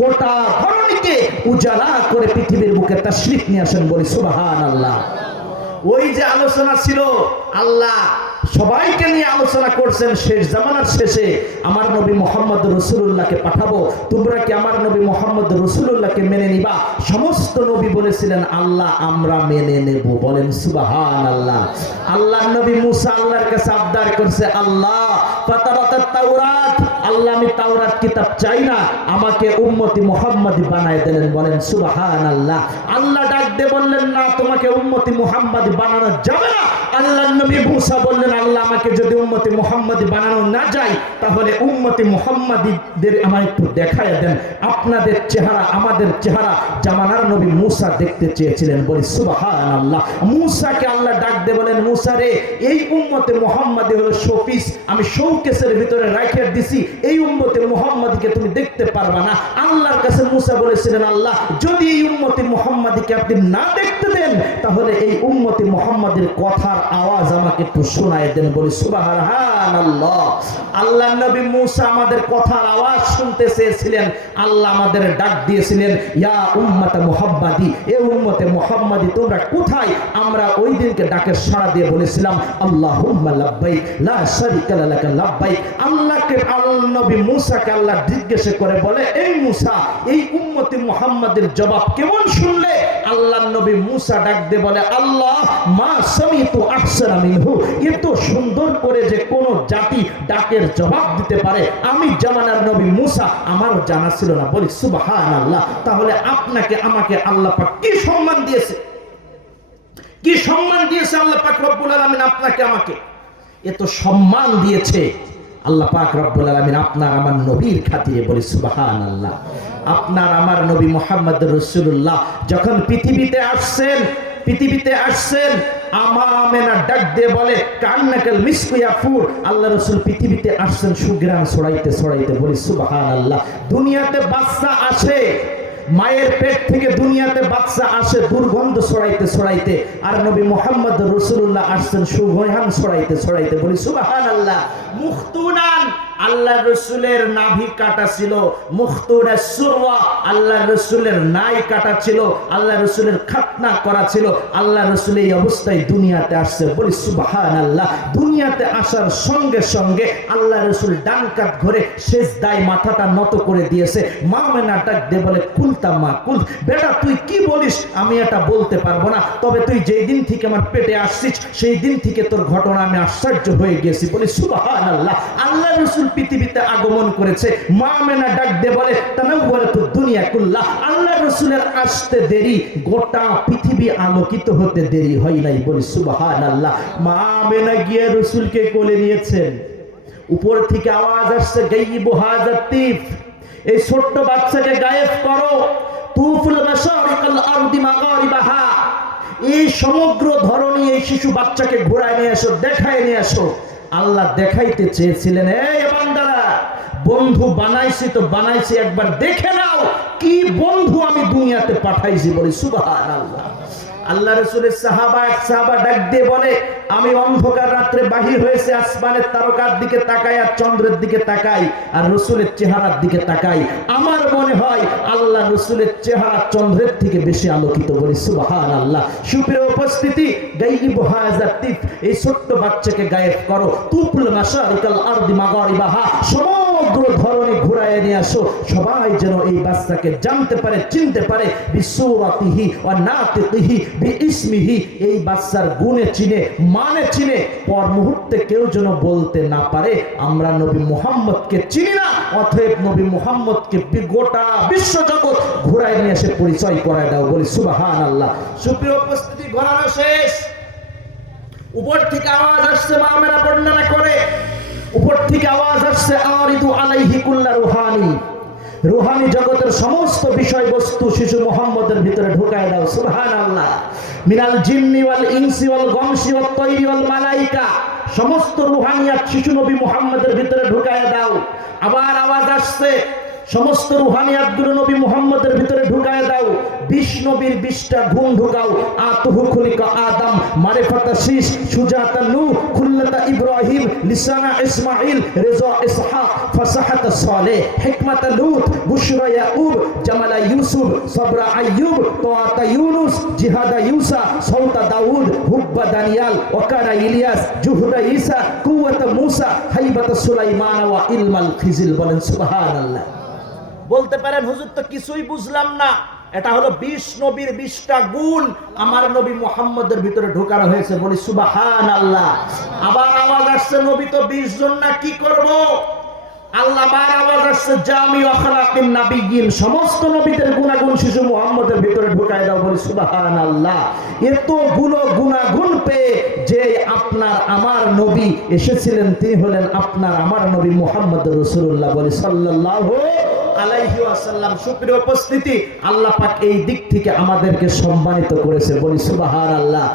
গোটা ধরণীকে উজালা করে পৃথিবীর বুকে তাশরীফ নিয়ে আসেন। বলি সুবহানাল্লাহ। ওই যে আলোচনা ছিল, আল্লাহ সবাইকে নিয়ে আলোচনা করছেন শেষ জামানার শেষে আমার নবী মুহাম্মদ রাসূলুল্লাহকে পাঠাবো, তোমরা কি আমার নবী মুহাম্মদ রাসূলুল্লাহকে মেনে নিবা? সমস্ত নবী বলেছিলেন আল্লাহ আমরা মেনে নেব। বলেন সুবহানাল্লাহ। আল্লাহর নবী মুসা আল্লাহর কাছে আবদার করছে, আল্লাহ ফাতারাতাত তাওরাত, আল্লাহ আমি তাওরাত কিতাব চাই না, আমাকে উম্মতি মুহাম্মাদি বানায় দেন। বলেন সুবহানাল্লাহ। আল্লাহ ডাক দিয়ে বললেন, না তোমাকে উম্মতি মুহাম্মাদি বানানো যাবে না। আল্লাহর নবী মুসা বললেন, আল্লাহ আমাকে যদি উম্মতি মুহাম্মাদি বানানো না যায়, তাহলে উম্মতি মুহাম্মাদিদের আমায় একটু দেখায় দেন। আপনাদের চেহারা আমাদের চেহারা জামানার নবী মুসা দেখতে চেয়েছিলেন। বলি সুবহানাল্লাহ। মুসাকে আল্লাহ ডাক দিয়ে বলেন, মুসা রে, এই উম্মতে মুহাম্মাদি হলো শোপিস, আমি শোকেসের ভিতরে রাখে দিছি, এই উম্মতে মুহাম্মাদিকে তুমি দেখতে পারবা না। আল্লাহর কাছে মুসা বলেছিলেন, আল্লাহ যদি এই উম্মতি মুহাম্মাদিকে আপনি না দেখতে দেন, তাহলে এই উম্মতি মুহাম্মাদের কথার আওয়াজ আমাকে একটু শোনায় দেন। বলি সুবহানাল্লাহ। আল্লাহর নবী মুসা আমাদের কথার আওয়াজ শুনতে চেয়েছিলেন, আল্লাহ আমাদের ডাক দিয়েছিলেন, ইয়া উম্মতে মুহাম্মাদি, এ উম্মতে মুহাম্মাদি তোমরা কোথায়? আমরা ওই দিনকে ডাকে সাড়া দিয়ে বলেছিলাম, আল্লাহুম্মা লাব্বাইক লা শারীকা লাকা লাব্বাইক। আল্লাহকে আল্লাহর নবী মুসাকে আল্লাহ জিজ্ঞেস করে বলে, এই মুসা, এই উম্মতে মুহাম্মাদের জবাব কেমন শুনলে? আল্লাহর নবী মুসা ডাক দিয়ে বলে, আল্লাহ মা সামিতু আহসানা মিনহু, এত সুন্দর করে যে কোন জাতি ডাকের জবাব দিতে পারে আমি জামানার নবী মুসা আমারও জানা ছিল না। বলি সুবহানাল্লাহ। তাহলে আপনাকে আমাকে আল্লাহ পাক কি সম্মান দিয়েছে, কি সম্মান দিয়েছে আল্লাহ পাক রব্বুল আলামিন আপনাকে আমাকে, এত সম্মান দিয়েছে আল্লাহ পাক রব্বুল আলামিন আপনার আমার নবীর খাতিরে। বলি সুবহানাল্লাহ। আপনার আমার নবী মুহাম্মদ রাসূলুল্লাহ যখন পৃথিবীতে আসছেন আমামেনা ডাক দিয়ে বলে, কান্নাকাল মিসকু ইয়াফুর, আল্লাহ রাসূল পৃথিবীতে আসছেন সুঘ্রাণ ছড়াইতে ছড়াইতে। বলি সুবহানাল্লাহ। দুনিয়াতে বাচ্চা আসে, মায়ের পেট থেকে দুনিয়াতে বাচ্চা আসে দুর্গন্ধ ছড়াইতে ছড়াইতে, আর নবী মুহাম্মদ রাসূলুল্লাহ আসছেন সুঘ্রাণ ছড়াইতে ছড়াইতে। বলি সুবহানাল্লাহ। মুখতুনান, আল্লাহ রসুলের নাভি কাটা ছিল, মুখতুরা সুরওয়া আল্লাহ রসুলের নাই কাটা ছিল, আল্লাহ রসুলের খাতনা করা ছিল। আল্লাহ রসুল এই অবস্থায় দুনিয়াতে আসছে, বলি সুবহানাল্লাহ। দুনিয়াতে আসার সঙ্গে সঙ্গে আল্লাহ রসুল ডান কাত ঘরে সেজদায় মাথাটা নত করে দিয়েছে। মা মেনা ডাক দিয়ে বলে, কুলতা মা কুল, বেটা তুই কি বলিস আমি এটা বলতে পারবো না, তবে তুই যেই দিন থেকে আমার পেটে আসছিস সেই দিন থেকে তোর ঘটনা আমি আশ্চর্য হয়ে গেছি, বলি সুবহানাল্লাহ। আল্লাহ রসুল পৃথিবীতে আগমন করেছে, মা মেনা ডাক দিয়ে বলে তানাওয়ারাতু দুনিয়া কুল্লাহ, আল্লাহ রসুলের আসতে দেরি, গোটা পৃথিবী আলোকিত হতে দেরি হয় নাই, বলি সুবহানাল্লাহ। মা মেনা গিয়ে রসুলকে কোলে নিয়েছেন, উপর থেকে আওয়াজ আসছে, গাইবু হাযা তিফ, এই ছোট্ট বাচ্চাকে গায়েব করো, তুফুল মাশারিকাল আরদি মাগারিবাহা, এই সমগ্র ধরনী এই শিশু বাচ্চাকে ঘোরায় নিয়ে আসো, দেখায় নিয়ে আসো। আল্লাহ দেখাইতে চেয়েছিলেন, এই বান্দারা বন্ধু বানাইছি তো বানাইছি, একবার দেখে নাও কি বন্ধু আমি দুনিয়াতে পাঠাইছি, বলি সুবহানাল্লাহ। আল্লাহ রাসূলের সাহাবা ডাক দিয়ে বলে, আমি অন্ধকার রাত্রে বাহির হয়েছে, আসমানের তারকার দিকে তাকাই আর চন্দ্রের দিকে তাকাই আর রসুলের চেহারার দিকে তাকাই, আমার মনে হয় আল্লাহ রসুলের চেহারা চন্দ্রের থেকে বেশি আলোকিত, বলি সুবহানাল্লাহ। সুপ্রিয় উপস্থিতি, গাইবু হাযা তিফ, এই ছোট্ট বাচ্চাকে গায়েব করো, তুফুল মাশারিকাল আরদি মাগারিবাহা, সমগ্র ধরনে ঘুরায় নিয়ে আসো, সবাই যেন এই বাচ্চাকে জানতে পারে, চিনতে পারে, বিসূরাতিহি ওয়া নাতিকিহি বিইসমিহি, এই বাচ্চার গুণে চিনে, মানে চিনে, পর মুহূর্তে কেউ যেন বলতে না পারে আমরা নবী মুহাম্মদকে চিনি না, অতএব নবী মুহাম্মদকে গোটা বিশ্ব জগৎ ঘুরায় নিয়ে এসে পরিচয় করায় দাও, বলি সুবহানাল্লাহ। সুপ্রিয় উপস্থিতি, ঘোরানো শেষ, উপর থেকে আওয়াজ আসছে, মা মেরা বর্ণনা করে, উপর থেকে আওয়াজ আসছে, আরিদু আলাইহি কুল্লা রুহানি, রুহানি জগতের সমস্ত বিষয়বস্তু শিশু মুহাম্মদের ভিতরে ঢুকায় দাও, সুবহানাল্লাহ। মিনাল জিন্নি ওয়াল ইনসি ওয়াল গমসি ওয়াত তৈরি ওয়াল মালাইকা, সমস্ত রুহানিয়াত শিশু নবী মুহাম্মদের ভিতরে ঢুকায় দাও। আবার আওয়াজ আসছে, সমস্ত রুহানিয়াত গুলো নবী মুহাম্মদের ভিতরে ঢুকায় দাও, 20 নবীর 20টা গুণ ঢুকাও, আতুহু খুলিকা আদম, মারিফাতা শীশ, সুজাতা নূহ, খুল্লাতা ইব্রাহিম, লিসানা ইসমাঈল, রিজা ইসহাক, ফাসাহাতা সালেহ, হিকমাতা লূত, বুশরা ইয়াকুব, জামালা ইউসুফ, সবরা আইয়ুব, তাআতা ইউনুস, জিহাদা ইউসা, সাউতা দাউদ, হুব্বা দানিয়াল, ওয়াকারা ইলিয়াস, জুহদা ঈসা, কুওয়াতা মূসা, হাইবাতা সুলাইমান ওয়া ইলমাল খিজিল, বলেন সুবহানাল্লাহ। বলতে পারেন হুজুর তো কিছুই বুঝলাম না, এটা হলো 20 নবীর 20টা গুণ আমার নবী মুহাম্মদের ভিতরে ঢোকানো হয়েছে, বলি সুবহানাল্লাহ। আবার আওয়াজ আসছে, নবী তো 20 জন না, কি করব? আল্লাহ আবার আওয়াজ আসছে, জামি আখলাকিন নাবিয়িন, সমস্ত নবীদের গুণাগুণ শিশু মুহাম্মদের ভিতরে ঢোকায় দাও, বলি সুবহানাল্লাহ। এতগুলো গুণাগুণ পেয়ে যে আপনার আমার নবী এসেছিলেন, তিনি হলেন আপনার আমার নবী মুহাম্মদ রাসূলুল্লাহ, বলি সাল্লাল্লাহু আলাইহি ওয়াসাল্লাম। সুপ্রিয় উপস্থিতি, আল্লাহ পাক এই দিক থেকে আমাদেরকে সম্মানিত করেছে, বলি সুবহানাল্লাহ।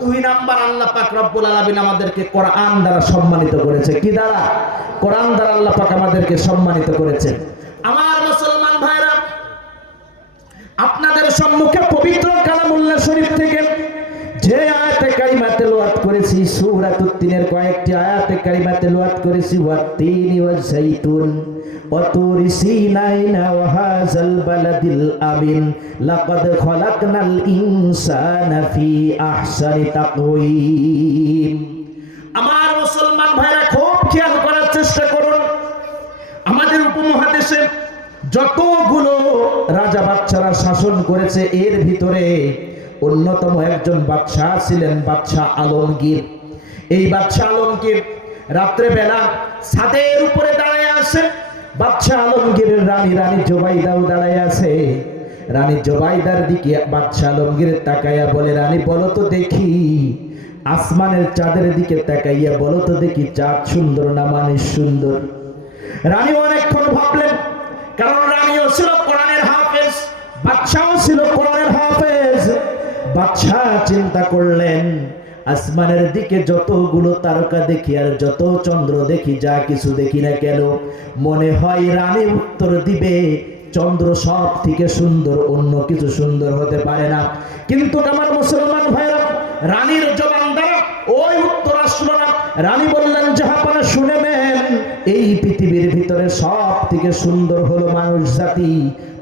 2 নাম্বার, আল্লাহ পাক রব্বুল আলামিন আমাদেরকে কোরআন দ্বারা সম্মানিত করেছে। কি দ্বারা? কোরআন দ্বারা আল্লাহ পাক আমাদেরকে সম্মানিত করেছেন। আমার মুসলমান ভাইরা, আপনাদের সম্মুখে পবিত্র কালামুল্লাহ শরীফ থেকে যে আয়াতে কারিমা তেলাওয়াত করেছি, সূরাতুত তিনের কয়েকটি আয়াতে কারিমা তেলাওয়াত করেছি, ওয়াত-তিনি ওয়াজ-যাইতুন ওয়া-তুরি সিনাইনা ওয়া হাযাল বালাদিল আমিন, লাকাদ খালাকনাল ইনসানা ফি আহসানি তাকওয়িম। আমার মুসলমান ভাইরা, খুব খেয়াল করার চেষ্টা করুন, আমাদের উপমহাদেশে যতগুলো রাজা বাদশারা শাসন করেছে, এর ভিতরে অন্যতম একজন বাদশাহ ছিলেন বাদশাহ আলমগীর। এই বাদশাহ আলমগীর রাত্রে বেলা ছাদের উপরে দাঁড়ায় আছে, বাদশাহ আলমগীরের রানী জুবাইদাও দাঁড়ায় আছে। রানী জুবাইদার দিকে বাদশাহ আলমগীর তাকাইয়া বলে, রানী বলো তো দেখি, আসমানের চাঁদের দিকে তাকাইয়া বলো তো দেখি, চাঁদ সুন্দর না মানুষ সুন্দর? রানী অনেকক্ষণ ভাবলেন, কারণ রানীও ছিল কোরআনের হাফেজ, বাদশাও ছিল কোরআনের হাফেজ। বাদশাহ চিন্তা করলেন, আসমানের দিকে যতগুলো তারকা দেখি আর যত চন্দ্র দেখি, যা কিছু দেখি না কেন, মনে হয় রানী উত্তর দিবে চন্দ্র সব থেকে সুন্দর, অন্য কিছু সুন্দর হতে পারে না। কিন্তু আমার মুসলমান ভাইরা, রানীর জবান দ্বারা ওই উত্তর আসলো না। রানী বললেন, জাহাপানা শুনে নেন, এই পৃথিবীর ভিতরে সব থেকে সুন্দর হলো মানুষ জাতি।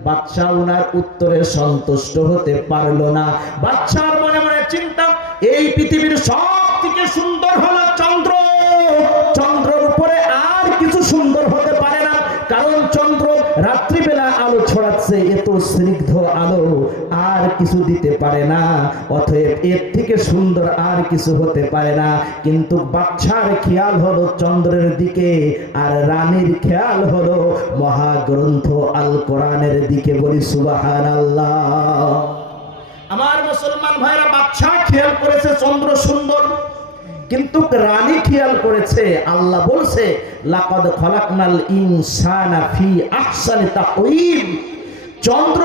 বাদশা উনার উত্তরে সন্তুষ্ট হতে পারলো না। বাদশার মনে মনে চিন্তা, এই পৃথিবীর সব থেকে সুন্দর হলো চন্দ্র, চন্দ্রের উপরে আর কিছু সুন্দর হতে পারে না, কারণ চন্দ্র রাত্রিবেলা আলো ছড়াচ্ছে, এত স্নিগ্ধ আলো আর কিছু দিতে পারে না, অতএব এর থেকে সুন্দর আর কিছু হতে পারে না। কিন্তু বাদশার খেয়াল হলো চন্দ্রের দিকে, আর রানীর খেয়াল হলো মহাগ্রন্থ আল কোরআনের দিকে। বলি সুবহানাল্লাহ। আমার মুসলমান ভাইরা, বাদশা খেয়াল করেছে চন্দ্র সুন্দর, কিন্তু রানী খেয়াল করেছে আল্লাহ বলছে লাকাদ খালাকনাল ইনসানা ফি আহসানি তাকওয়িম। চন্দ্র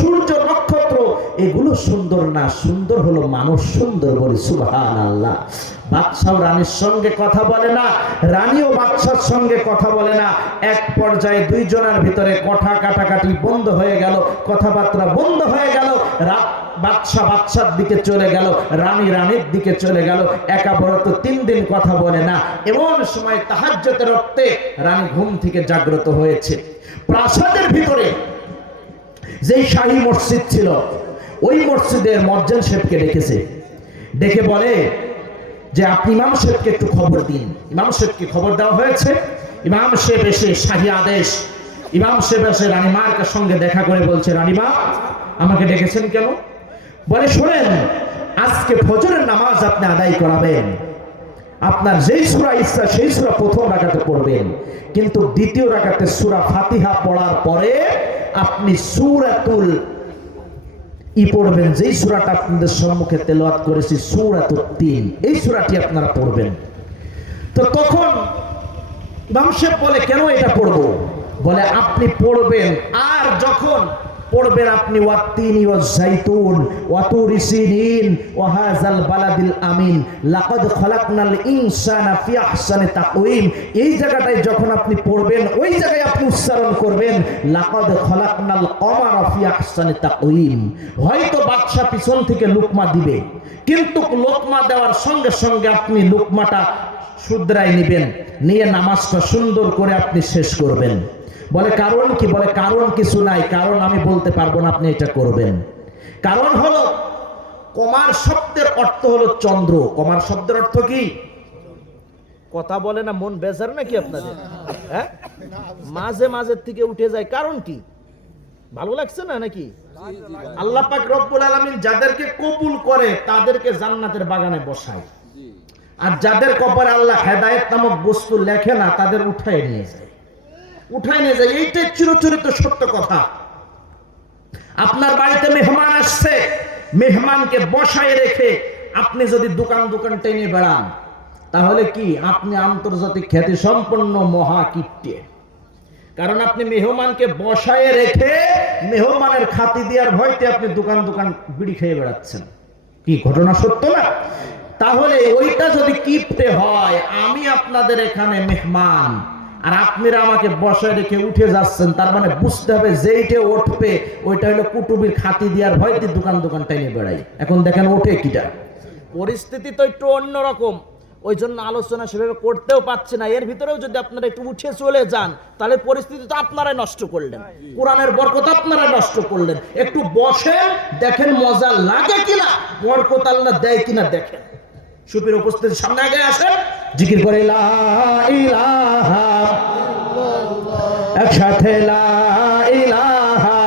সূর্য নক্ষত্র এগুলো সুন্দর না, সুন্দর হলো মানুষ সুন্দর। বলি সুবহানাল্লাহ। বাদশা রানীর সঙ্গে কথা বলে না, রানীও বাদশার সঙ্গে কথা বলে না। এক পর্যায়ে দুইজনের ভিতরে কথা কাটাকাটি বন্ধ হয়ে গেল, কথাবার্তা বন্ধ হয়ে গেল। বাদশার দিকে চলে গেল, রানী রানীর দিকে চলে গেল। একাবরত 3 দিন কথা বলে না। এমন সময় তাহাজ্জুদের রক্তে রানী ঘুম থেকে জাগ্রত হয়েছে। প্রাসাদের ভিতরে যেই শাহী মসজিদ ছিল, ওই মসজিদের মুয়াজ্জিন সাহেবকে ডেকেছে, ডেকে বলে যে আপনি ইমাম সাহেবকে একটু খবর দিন। ইমাম সাহেবকে খবর দেওয়া হয়েছে। ইমাম সাহেব এসে শাহী আদেশ, ইমাম সাহেব এসে রানীমার সঙ্গে দেখা করে বলছে, রানীমা আমাকে ডেকেছেন কেন? বলে শোনেন, আজকে ফজরের নামাজ আপনি আদায় করাবেন। আপনার যেই সূরা ইচ্ছা সেই সূরা প্রথম রাকাতে পড়বেন, কিন্তু দ্বিতীয় রাকাতে সূরা ফাতিহা পড়ার পরে আপনি সূরাতুল পড়বেন, যেই সূরাটা আপনাদের সম্মুখে তেলাওয়াত করেছি, সূরাতুত তিন, এই সূরাটি আপনারা পড়বেন। তো তখন ইমাম সাহেব বলে কেন এটা পড়বো? বলে আপনি পড়বেন, আর যখন পড়বেন আপনি ওয়াত্তিনি ওয়াজ-যাইতুন ওয়া তুরি সিনিন ওয়া হাযাল বালাদিল আমিন লাকাদ খালাকনাল ইনসানা ফি আহসানি তাকওয়িম, এই জায়গাটায় যখন আপনি পড়বেন ওই জায়গায় আপনি উচ্চারণ করবেন লাকাদ খালাকনাল কমারা ফি আহসানি তাকওয়িম। হয়তো বাদশা পিছন থেকে লুকমা দিবে, কিন্তু লুকমা দেওয়ার সঙ্গে সঙ্গে আপনি লুকমাটা শুধরাই নেবেন, নিয়ে নামাজটা সুন্দর করে আপনি শেষ করবেন। বলে কারণ কি? বলে কারণ কিছু নাই, কারণ আমি বলতে পারবো না, আপনি এটা করবেন। কারণ হলো কমার শব্দের অর্থ হলো চন্দ্র। কমার শব্দের অর্থ কি? কথা বলে না, মন বেজার নাকি আপনাদের? হ্যাঁ, মাঝে মাঝে থেকে উঠে যায়, কারণ কি? ভালো লাগছে না নাকি? আল্লাহ পাক রব্বুল আলামিন যাদেরকে কবুল করে তাদেরকে জান্নাতের বাগানে বসায়, আর যাদের কপালে আল্লাহ হেদায়েত নামক বস্তু লেখে না তাদের উঠায় নিয়ে যায়, উঠায় নিয়ে যায়। এইটাই চিরচরিত সত্য কথা। আপনার বাড়িতে মেহমান আসছে, মেহমানকে বসায় রেখে আপনি যদি দোকান টেনে বেড়ান, তাহলে কি আপনি আন্তর্জাতিক খ্যাতি সম্পন্ন মহাকীর্তি। কারণ আপনি মেহমানকে বসায় রেখে মেহমানের খাতি দেওয়ার ভয়তে আপনি দোকান বিড়ি খেয়ে বেড়াচ্ছেন। কি ঘটনা সত্য না? তাহলে ওইটা যদি কিপ্টে হয়, আমি আপনাদের এখানে মেহমান আর আপনারা আমাকে বসায় রেখে উঠে যাচ্ছেন, তার মানে বুঝতে হবে যেইটা উঠবে ওইটা হলো কুটুবির খাতি দেওয়ার ভয়তে দোকান টেনে বেড়াই। এখন দেখেন ওঠে কিটা। পরিস্থিতি তো একটু অন্যরকম, ওই জন্য আলোচনা সেভাবে করতেও পাচ্ছি না। এর ভিতরেও যদি আপনারা একটু উঠে চলে যান, তাহলে পরিস্থিতি তো আপনারাই নষ্ট করলেন, কোরআনের বরকত আপনারা নষ্ট করলেন। একটু বসেন, দেখেন মজা লাগে কিনা, বরকত আল্লাহ দেয় কিনা দেখেন। সুপের উপস্থিতি সামনে আগে আসেন, জিকির করে লা ইলাহা ইল্লাল্লাহ, একসাথে লা ইলাহা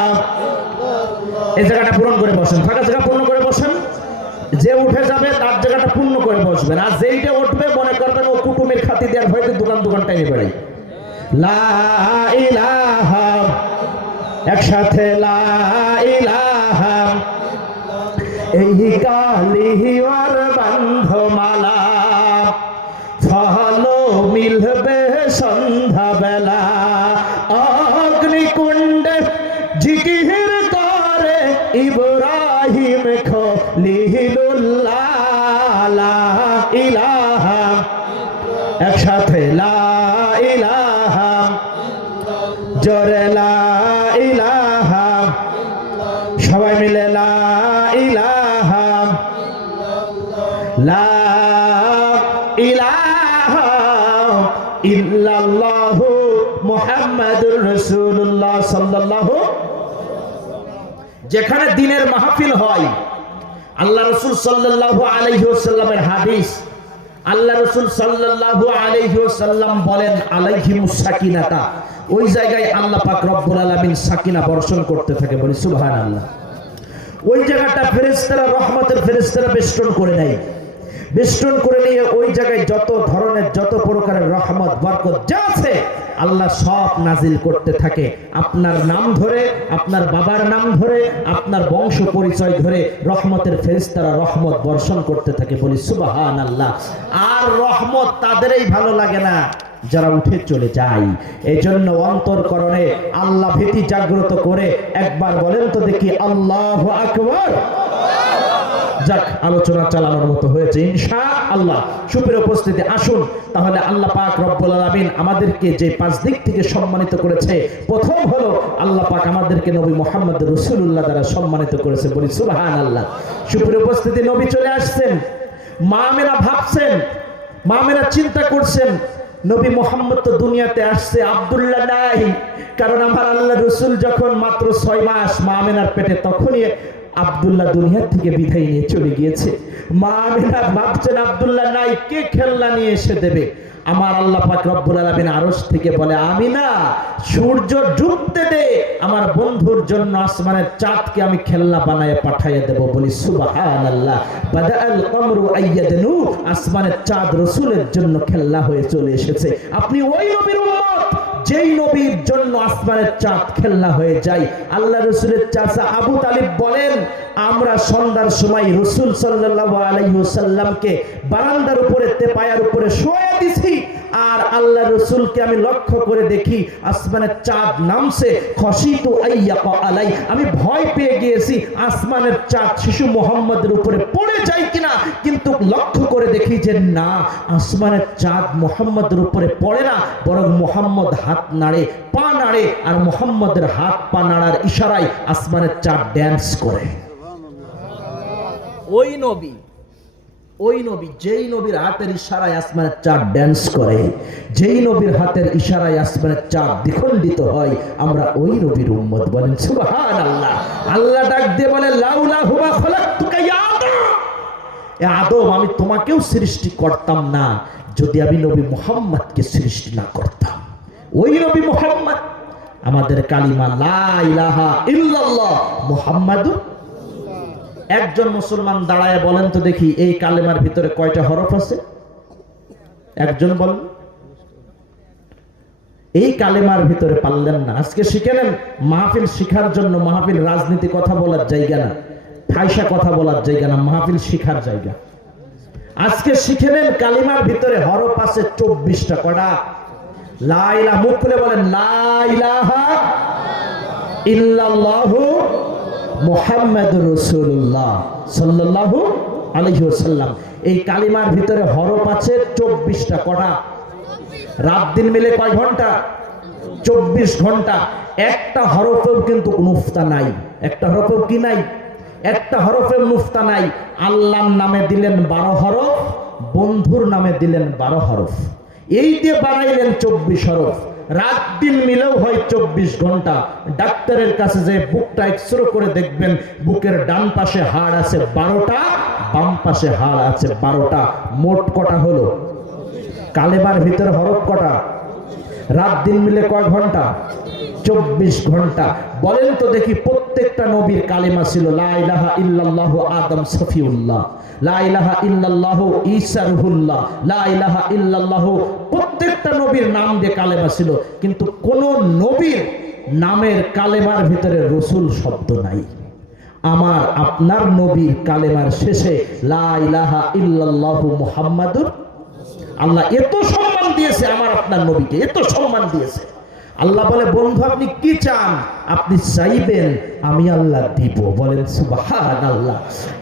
ইল্লাল্লাহ। এই জায়গাটা পূরণ করে বসেন, ফাঁকা জায়গা পূর্ণ করে বসেন। যে উঠে যাবে তার জায়গাটা পূর্ণ করে বসবেন, আর যেইটা উঠবে মনে করবেন ও কুটুমের খাতি দেওয়ার ভয়তে দোকান টাইনে বেড়াই। লা ইলাহা, একসাথে লা ইলাহা, এই কালিওয়ার বান্ধমালা ফল মিলবে সন্ধ্যাবেলা, অগ্নিকুণ্ডে জিকির করে ইব্রাহিম খলিলুল্লাহ। লা ইলাহা, একসাথে লা ইলাহা, জোরে লা ইলাহা, সবাই মিলে লা ইলাহা, লা ইলাহা ইল্লাল্লাহু মুহাম্মাদুর রাসূলুল্লাহ সাল্লাল্লাহু। যেখানে দিনের মাহফিল হয়, আল্লাহ রাসূল সাল্লাল্লাহু আলাইহি ওয়াসাল্লামের হাদিস, আল্লাহ রাসূল সাল্লাল্লাহু আলাইহি ওয়াসাল্লাম বলেন আলাইহিমুস সাকিনাতা, ওই জায়গায় আল্লাহ পাক রব্বুল আলামিন সাকিনা বর্ষণ করতে থাকে, বলি সুবহানাল্লাহ। ওই জায়গাটা ফেরেশতারা, রহমতের ফেরেশতারা বেষ্টন করে নেয়, বেষ্টন করে নিয়ে ওই জায়গায় যত ধরনের যত প্রকারের রহমত বরকত যা আছে আল্লাহ সব নাজিল করতে থাকে। আপনার নাম ধরে, আপনার বাবার নাম ধরে, আপনার বংশ পরিচয় ধরে রহমতের ফেরেশতারা রহমত বর্ষণ করতে থাকে, বলি সুবহানাল্লাহ। আর রহমত তাদেরই ভালো লাগে না যারা উঠে চলে যায়। এই জন্য অন্তরকরণে আল্লাহ ভীতি জাগ্রত করে একবার বলেন তো দেখি আল্লাহু আকবার। যাক, আলোচনা চালানোর মতো হয়েছে ইনশাআল্লাহ। সুপ্রিয় উপস্থিতি, আসুন তাহলে আল্লাহ পাক রব্বুল আলামিন আমাদেরকে যে 5 দিক থেকে সম্মানিত করেছে, প্রথম হলো আল্লাহ পাক আমাদেরকে নবী মুহাম্মদ রাসূলুল্লাহ দ্বারা সম্মানিত করেছে, বলি সুবহানাল্লাহ। সুপ্রিয় উপস্থিতি, নবী চলে আসছেন, মা আমেনা ভাবছেন, মা আমেনা চিন্তা করছেন নবী মুহাম্মদ তো দুনিয়াতে আসছে, আব্দুল্লাহ নাই। কারণ আমার আল্লাহ রাসূল যখন মাত্র 6 মাস মা আমেনার পেটে, তখনই আব্দুল্লাহ দুনিয়া থেকে বিদায় নিয়ে চলে গিয়েছে। মা আমেনা ভাবছেন আব্দুল্লাহ নাই, কে খেলনা নিয়ে এসে দেবে? আমার আল্লাহ পাক রব্বুল আলামিন আরশ থেকে বলে, আমিনা সূর্য ডুবতে দে, আমার বন্ধুর জন্য আসমানের চাঁদকে আমি খেলনা বানায় পাঠিয়ে দেব, বলি সুবহানাল্লাহ। বাদাআল কমরু আইয়াদনু, আসমানের চাঁদ রাসূলের জন্য খেলনা হয়ে চলে এসেছে। আপনি ওই নবীর উম্মত যেই নবীর জন্য আসমানের চাঁদ খেলনা হয়ে যায়। আল্লাহ রাসূলের চাচা আবু তালিব বলেন, আমরা সন্ধ্যার সময় রাসূল সাল্লাল্লাহু আলাইহি ওয়াসাল্লামকে বারান্দার উপরে তেপায়ার উপরে শোয়া দিছি, আর আল্লাহ রাসূলকে আমি লক্ষ্য করে দেখি আসমানের চাঁদ নামছে। খশিতু আইয়াকা আলাই, আমি ভয় পেয়ে গিয়েছি আসমানের চাঁদ শিশু মুহাম্মদের উপরে পড়ে যায় কিনা, কিন্তু লক্ষ্য করে দেখি যে না, আসমানের চাঁদ মুহাম্মদের উপরে পড়ে না, বরং মুহাম্মদ হাত নাড়ে, পা নাড়ে, আর মুহাম্মদের হাত পা নাড়ার ইশারায় আসমানের চাঁদ ড্যান্স করে। ওই নবী যেই নবীর হাতের ইশারায় আসমানের চাঁদ ড্যান্স করে, যেই নবীর হাতের ইশারায় আসমানের চাঁদ দ্বিখণ্ডিত হয়, আমরা ওই নবীর উম্মত, বলেন সুবহানাল্লাহ। আল্লাহ ডাক দিয়ে বলে, লাউলা হুমা খলাকতুকা ইয়া আদম, এ আদম, আমি তোমাকেও সৃষ্টি করতাম না যদি আমি নবী মুহাম্মদকে সৃষ্টি না করতাম। ওই নবী মুহাম্মদ, আমাদের কালিমা লা ইলাহা ইল্লাল্লাহ মুহাম্মাদুর। একজন মুসলমান দাঁড়ায় বলেন তো দেখি, এই কালেমার ভিতরে কয়টা হরফ আছে? একজন বলেন। এই কালেমার ভিতরে পারলেন না, আজকে শিখে নেন। মাহফিল শিখার জন্য, মাহফিল রাজনীতি কথা বলার জায়গা না, ফাইসা কথা বলার জায়গা না, মাহফিল শিখার জায়গা। আজকে শিখে নেন কালিমার ভিতরে হরফ আছে 24টা। কয়টা? লা ইলাহা, মুখ খুলে বলেন, লা ইলাহা ইল্লাল্লাহু মুহাম্মাদুর রাসূলুল্লাহ সাল্লাল্লাহু আলাইহি ওয়াসাল্লাম। এই কালিমার ভিতরে হরফ আছে 24টা। কটা? রাত দিন মিলে কয় ঘন্টা? 24 ঘন্টা। একটা হরফেও কিন্তু নুফতা নাই, একটা হরফেও কি নাই? একটা হরফেও নুফতা নাই। আল্লাহর নামে দিলেন 12 হরফ, বন্ধুর নামে দিলেন 12 হরফ, এই দিয়ে বানাইলেন 24 হরফ। রাত দিন মিলেও হয় 24 ঘন্টা। ডাক্তারের কাছে যে বুকটা এক্সরে করে দেখবেন, বুকের ডান পাশে হাড় আছে 12টা, বাম পাশে হাড় আছে 12টা। মোট কটা হলো? কালেমার ভিতরে হরফ কটা? রাত দিন মিলে কয় ঘন্টা? 24 ঘন্টা। বলেন তো দেখি, প্রত্যেকটা নবীর কালেমা ছিল লা ইলাহা ইল্লাল্লাহু আদম সফিউল্লাহ, লা ইলাহা ইল্লাল্লাহু ঈসা রুহুল্লাহ, লা ইলাহা ইল্লাল্লাহু, প্রত্যেকটা নবীর নাম দিয়ে কালেমা ছিল। কিন্তু কোন নবীর নামের কালেমার ভিতরে রাসূল শব্দ নাই। আমার আপনার নবীর কালেমার শেষে লা ইলাহা ইল্লাল্লাহু মুহাম্মাদুর। আল্লাহ এত সম্মান দিয়েছে আমার আপনার নবীকে, এত সম্মান দিয়েছে। আল্লাহ বলে, বন্ধু আপনি কি চান? আপনি চাইবেন, আমি আল্লাহ দিব, বলেন সুবহানাল্লাহ।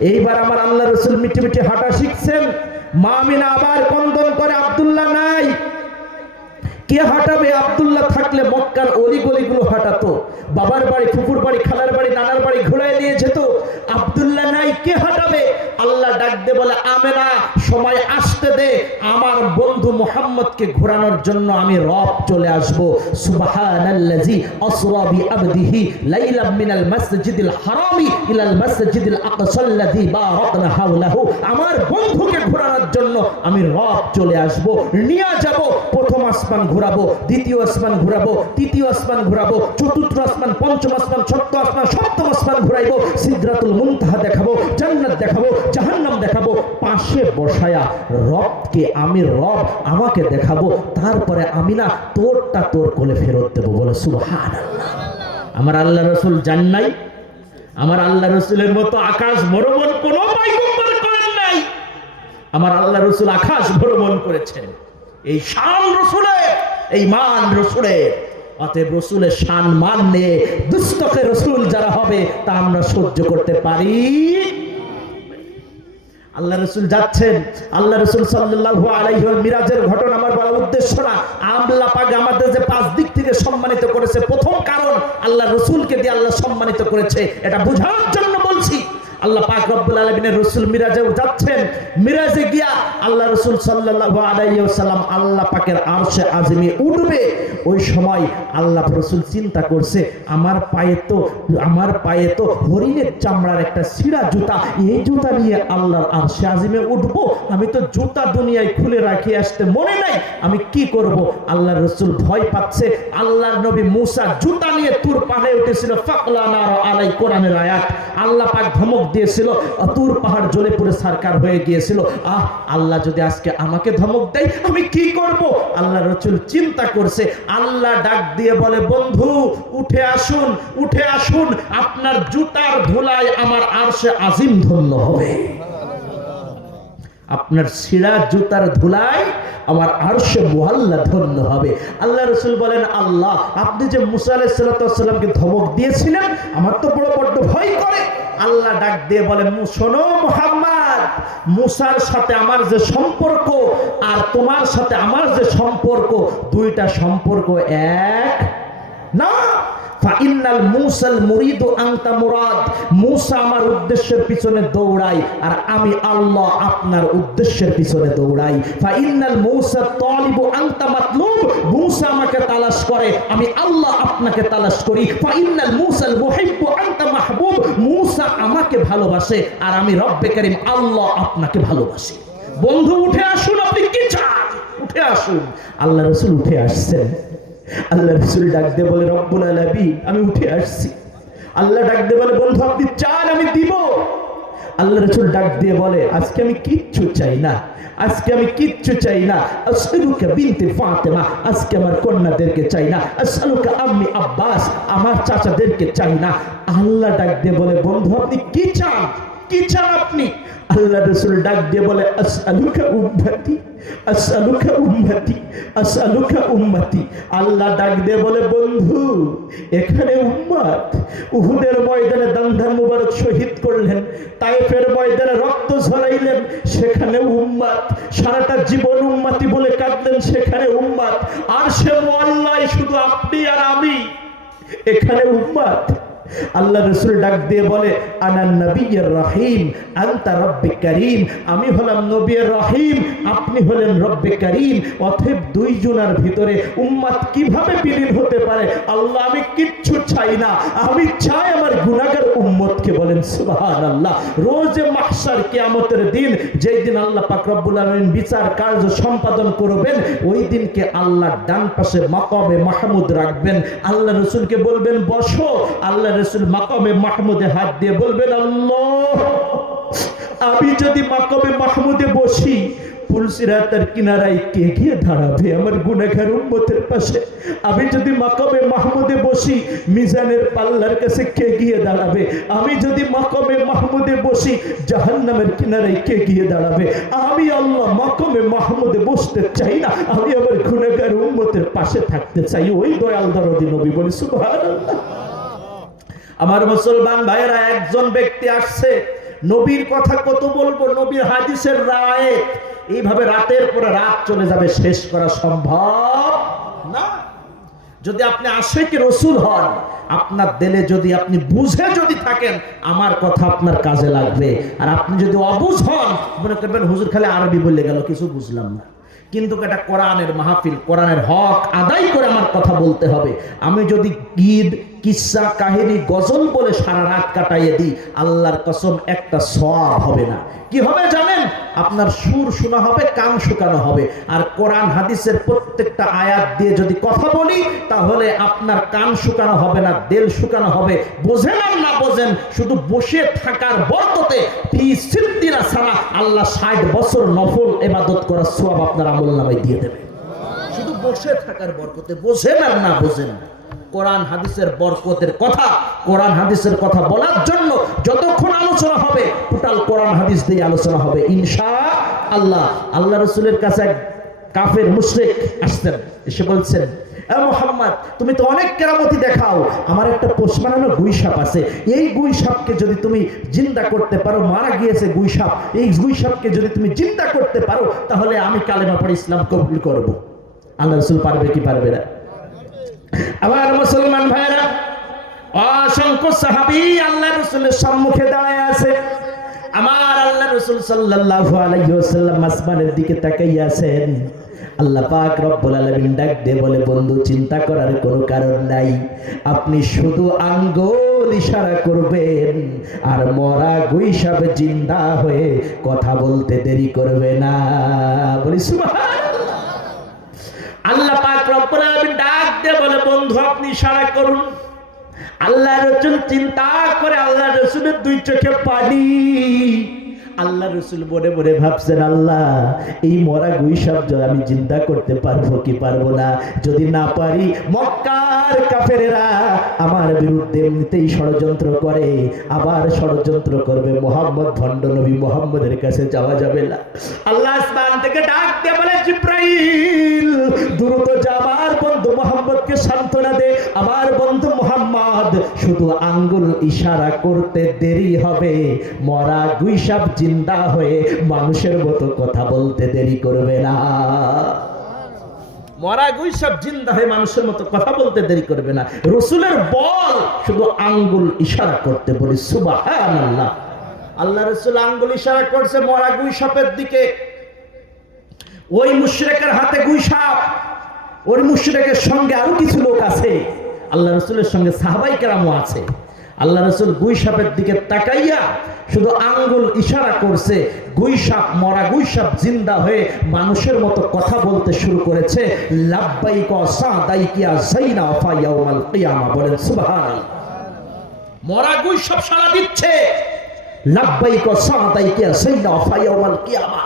এইবার আমার আল্লাহ রাসূল মিটি মিটি হাঁটা শিখছেন। মা আমিনা আবার কন্দন করে, আব্দুল্লাহ নাই। কে হাঁটাবে? আব্দুল্লাহ থাকলে মক্কার অলিগলিগুলো হাঁটাতো, বাবার বাড়ি, ফুফুর বাড়ি, খালার বাড়ি, নানার বাড়ি ঘোরায় নিয়ে যেত। আব্দুল্লাহ নাই, কে হাঁটাবে? আল্লাহ ডাক দিয়ে বলে আমেনা সময় আসতে দে, আমার বন্ধু মুহাম্মদকে ঘোরানোর জন্য আমি রব চলে আসব। সুবহানাল্লাযী আসরা বিআবদিহি লাইলাম মিনাল মাসজিদিল হারামি ইলাল মাসজিদিল আকসাল্লাযী বারাকনা হাওলাহু, আমার বন্ধুকে ঘোরানোর জন্য আমি রব চলে আসব, নিয়ে যাব। প্রথম আসমান ঘোরাবো, দ্বিতীয় আসমান ঘোরাবো, তৃতীয় আসমান ঘোরাবো, চতুর্থ আসমান, পঞ্চম আসমান, ষষ্ঠ আসমান, সপ্তম আসমান ঘোরাইবো, সিদরাতুল মুনতাহা দেখাবো, জান্নাত দেখাবো, জাহান্নাম দেখাবো, পাশে বসায়া রবকে আমি রব আমাকে দেখাবো, তারপরে আমি না তোরটা তোর কোলে ফেরত দেবো। বলে সুবহানাল্লাহ। আমার আল্লাহ রাসূল জান নাই? আমার আল্লাহ রাসূলের মতো আকাশ ভ্রমণ কোন পয়গম্বর করেন নাই। আমার আল্লাহ রাসূল আকাশ ভ্রমণ করেছেন। এই শান রাসূলের, এই মান রাসূলের। অতএব রাসূলের শান মান নিয়ে দুষ্টকে রাসূল যারা হবে তা আমরা সহ্য করতে পারি। আল্লাহ রাসূল যাচ্ছেন, আল্লাহ রাসূল সাল্লাল্লাহু আলাইহি ওয়া মিরাজের ঘটনা আমার বলার উদ্দেশ্য না। আল্লাহ পাক আমাদের যে 5 দিক থেকে সম্মানিত করেছে, প্রথম কারণ আল্লাহ রাসূলকে দিয়ে আল্লাহ সম্মানিত করেছে, এটা বোঝার জন্য বলছি। আল্লাহ পাক রব্বুল আলামিনের রাসূল মিরাজে যাচ্ছেন, মিরাজে গিয়া আল্লাহ রাসূল সাল্লাল্লাহু আলাইহি ওয়াসাল্লাম আল্লাহ পাকের আরশে আজিমে উঠবে। ওই সময় আল্লাহ রাসূল চিন্তা করছে, আমার পায়ে তো হরিণের চামড়ার একটা ছিঁড়া জুতা, এই জুতা নিয়ে আল্লাহর আরশে আজিমে উঠবো? আমি তো জুতা দুনিয়ায় খুলে রাখি আসতে মনে নাই, আমি কি করব? আল্লাহ রাসূল ভয় পাচ্ছে। আল্লাহর নবী মুসা জুতা নিয়ে তুর পাহাড়ে উঠেছিল, ফাকলানা আলাই, কোরআনের আয়াত। আল্লাহ পাক ধমক দিয়েছিল, তুর পাহাড় জ্বলে পুড়ে সারকার হয়ে গিয়েছিল। আল্লাহ যদি আজকে আমাকে ধমক দেয় আমি কি করব? আল্লাহ রাসূল চিন্তা করছে। আল্লাহ ডাক দিয়ে বলে, বন্ধু উঠে আসুন, উঠে আসুন, আপনার জুতার ধুলায় আমার আরশে আজিম ধন্য হবে। আপনার ছিঁড়া জুতার ধুলায় আমার আরশে মুআল্লা ধন্য হবে। আল্লাহ রাসূল বলেন, আল্লাহ আপনি যে মুসা আলাইহিস সালামকে ধমক দিয়েছিলেন, আমার তো বড় ভয় করে। আল্লাহ ডাক দিয়ে বলে, শোনো মুহাম্মদ, মুসার সাথে আমার যে সম্পর্ক আর তোমার সাথে আমার যে সম্পর্ক, দুইটা সম্পর্ক এক না। ফাইনাল মুসাল মুরিদু আনতা মুরাদ, মুসা আমার উদ্দেশ্যের পিছনে দৌড়ায় আর আমি আল্লাহ আপনার উদ্দেশ্যের পিছনে দৌড়াই। ফাইনাল মুসা তালিবু আনতা মাতলুব, মুসা আমাকে তালাশ করে, আমি আল্লাহ আপনাকে তালাশ করি। ফাইনাল মুসাল মুহিব্বু আনতা মাহবুব, মুসা আমাকে ভালোবাসে আর আমি রব্বে কারীম আল্লাহ আপনাকে ভালোবাসি। বন্ধু উঠে আসুন, আপনি কি চান? উঠে আসুন। আল্লাহ রাসূল উঠে আসছেন। আল্লাহ রাসূল ডাক দিয়ে বলে, রব্বুল আলামিন আমি উঠে আসছি। আল্লাহ ডাক দিয়ে বলে, বন্ধু আপনি চান আমি দিব। আল্লাহ রাসূল ডাক দিয়ে বলে, আজকে আমি কিচ্ছু চাই না, আজকে আমি কিচ্ছু চাই না। আসআলুকা বিনতে ফাতেমা, আজকে আমার কন্যাদেরকে চাই না। আসআলুকা আম্মি আব্বাস, আমার চাচাদেরকে চাই না। আল্লাহ ডাক দিয়ে বলে, বন্ধু আপনি কি চান? কি চান আপনি? আল্লাহ রাসূল ডাক দিয়ে বলে, আসআলুকা উম্মতি, আসআলুকা উম্মতি, আসআলুকা উম্মতি। আল্লাহ ডাক দিয়ে বলে, বন্ধু এখানে উম্মত উহুদের ময়দানে দান্দার মুবারক শহীদ করলেন, তায়েফের ময়দানে রক্ত ঝরাইলেন, সেখানে উম্মত, সারাটা জীবন উম্মতি বলে কাঁদলেন, সেখানে উম্মত। আর সে মুআল্লায় শুধু আপনি আর আমি, এখানে উম্মত। আল্লাহ রাসূল ডাক দিয়ে বলে, আনা নবিয়্যুর রহিম আনতা রব্বি কারীম, আমি হলাম নবী রহিম, আপনি হলেন রব্বে কারীম। অতএব দুইজনের ভিতরে উম্মত কিভাবে বিলীন হতে পারে? আল্লাহ আমি কিচ্ছু চাই না, আমি চাই আমার গুনাহগার উম্মতকে। বলেন সুবহানাল্লাহ। রোজে মাহশার কিয়ামতের দিন, যেই দিন আল্লাহ পাক রব্বুল আলামিন বিচার কার্য সম্পাদন করবেন, ওই দিনকে আল্লাহ ডান পাশে মাকামে মাহমুদ রাখবেন। আল্লাহ রাসূলকে বলবেন বসো। আল্লাহ রাসূল মাকামে মাহমুদে হাত দিয়ে বলবেন, আল্লাহ আমি যদি মাকামে মাহমুদে বসি, পুলসিরাতের কিনারায় কে গিয়ে দাঁড়াবে আমার গুনাহগার উম্মতের পাশে? আমি যদি মাকামে মাহমুদে বসি, মিজানের পাল্লার কাছে কে গিয়ে দাঁড়াবে? আমি যদি মাকামে মাহমুদে বসি, জাহান্নামের কিনারায় কে গিয়ে দাঁড়াবে? আমি আল্লাহ মাকামে মাহমুদে বসতে চাই না, আমি আমার গুনাহগার উম্মতের পাশে থাকতে চাই। ওই দয়াল দরদি নবী। বলি সুবহানাল্লাহ। আমার মুসলমান ভাইয়েরা, একজন ব্যক্তি আসছে, নবীর কথা কত বলবো, নবীর হাদিসের রায় এইভাবে রাতের পরে রাত চলে যাবে, শেষ করা সম্ভব না। যদি আপনি আশিক রাসূল হন, আপনার দিলে যদি আপনি বুঝে যদি থাকেন, আমার কথা আপনার কাজে লাগবে। আর আপনি যদি অবুঝ হন, মনে করবেন হুজুর খালি আরবি বলে গেল, কিছু বুঝলাম না। কিন্তু এটা কোরআনের মাহফিল, কোরআনের হক আদায় করে আমার কথা বলতে হবে। আমি যদি গীত, কিসসা, কাহিনী, গজল বলে সারা রাত কাটাইয়ে দিই, আল্লাহর কসম একটা সওয়াব হবে না। কি হবে জানেন? আপনার সুর শোনা হবে, কান শুকানো হবে। আর কোরআন হাদিসের প্রত্যেকটা আয়াত দিয়ে যদি কথা বলি, তাহলে আপনার কান শুকানো হবে না, দিল শুকানো হবে। বোঝেন আর না বোঝেন, শুধু বসে থাকার বরকতে ফি সিদ্দিনা সানা আল্লাহ 60 বছর নফল ইবাদত করার সওয়াব আপনার আমলনামায় দিয়ে দেবে। শুধু বসে থাকার বরকতে, বোঝেন আর না বোঝেন। কোরআন হাদিসের বরকতের কথা, কোরআন হাদিসের কথা বলার জন্য যতক্ষণ আলোচনা হবে, টোটাল কোরআন হাদিস দিয়ে আলোচনা হবে ইনশাআল্লাহ। আল্লাহ রাসূলের কাছে এক কাফের মুশরিক আসতেন, এসে বলছেন, এ মুহাম্মদ, তুমি তো অনেক কেরামতি দেখাও, আমার একটা পোষ মানানো গুই সাপ আছে, এই গুই সাপকে যদি তুমি জিন্দা করতে পারো, মারা গিয়েছে গুই সাপ, এই গুই সাপকে যদি তুমি জিন্দা করতে পারো, তাহলে আমি কালেমা পড়ে ইসলাম কবুল করব। আল্লাহ রাসূল পারবে কি পারবে না? আবার মুসলমান ভাইরা, অসংখ্য সাহাবী আল্লাহ রাসূলের সম্মুখে দাঁড়ায় আছে। আমার আল্লাহ রাসূল সাল্লাল্লাহু আলাইহি ওয়াসাল্লাম আসমানের দিকে তাকাইয়া আছেন। আল্লাহ পাক রব্বুল আলামিন ডাক দিয়ে বলে, বন্ধু, চিন্তা করার কোনো কারণ নাই, আপনি শুধু আঙ্গুল ইশারা করবেন, আর মরা গুই সাপ জিন্দা হয়ে কথা বলতে দেরি করবে না। বলি সুবহানাল্লাহ। আল্লাহ পাক রব্বুল আলামিন ডাক দিয়ে বলে, বন্ধু, আপনি ইশারা করুন। আল্লাহ রাসূল চিন্তা করে, আল্লাহ রাসূলের দুই চোখে পানি। আল্লাহ রাসূল মনে মনে ভাবছেন, আল্লাহ, এই মরা গুই সাপ আমি জিন্দা করতে পারবো কি পারবো না? যদি না পারি, মক্কার কাফেরেরা আমার বিরুদ্ধে এমনিতেই ষড়যন্ত্র করে, আবার ষড়যন্ত্র করবে, মুহাম্মদ ভণ্ড নবী, মুহাম্মদের কাছে যাওয়া যাবে না। আল্লাহ আসমান থেকে ডাক দিয়ে বলে, জিব্রাইল, দ্রুত যা আমার বন্ধু মুহাম্মদকে সান্ত্বনা দে। আমার বন্ধু মুহাম্মদ শুধু আঙ্গুল ইশারা করতে দেরি হবে, মরা গুই সাপ জিন্দা হয়ে মানুষের মতো কথা বলতে দেরি করবে না। মরা গুই সাপ জিন্দা হয়ে মানুষের মতো কথা বলতে দেরি করবে না। রাসূলের বল শুধু আঙ্গুল ইশারা করতে, বলি সুবহানাল্লাহ। আল্লাহ রাসূল আঙ্গুল ইশারা করছে মরা গুই সাপের দিকে। ওই মুশরিকের হাতে গুই সাপ, ওই মুশরিকের সঙ্গে আরো কিছু লোক আছে, আল্লাহ রাসূলের সঙ্গে সাহাবায়ে কেরামও আছে। আল্লাহ রাসূল গুই সাপের দিকে তাকাইয়া শুধু আঙ্গুল ইশারা করছে, গুই সাপ, মরা গুই সাপ জিন্দা হয়ে মানুষের মতো কথা বলতে শুরু করেছে। লাব্বাইকা সাদাইকা যাইনা ফা ইয়াউমাল কিয়ামা, বলেন সুবহানাল্লাহ। মরা গুই সাপ সাড়া দিচ্ছে, লাব্বাইকা সাদাইকা যাইনা ফা ইয়াউমাল কিয়ামা।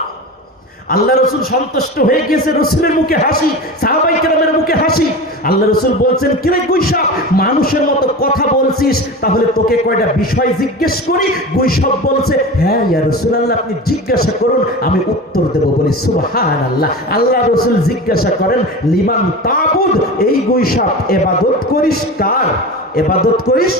আল্লাহ রাসূল সন্তুষ্ট হয়ে গেছে, রাসূলের মুখে হাসি, সাহাবায়ে কেরামের মুখে হাসি। আল্লাহ রাসূল বলছেন, কিরে গুই সাপ, মানুষের মতো কথা বলছিস, তাহলে তোকে কয়টা বিষয় জিজ্ঞেস করি। গুই সাপ বলছে, হ্যাঁ ইয়া রাসূলুল্লাহ, আপনি জিজ্ঞাসা করুন, আমি উত্তর দেব। বলি সুবহানাল্লাহ। আল্লাহ রাসূল জিজ্ঞাসা করেন, লিমান তাবুদ, এই গুই সাপ ইবাদত করিস কার? ইবাদত করিস?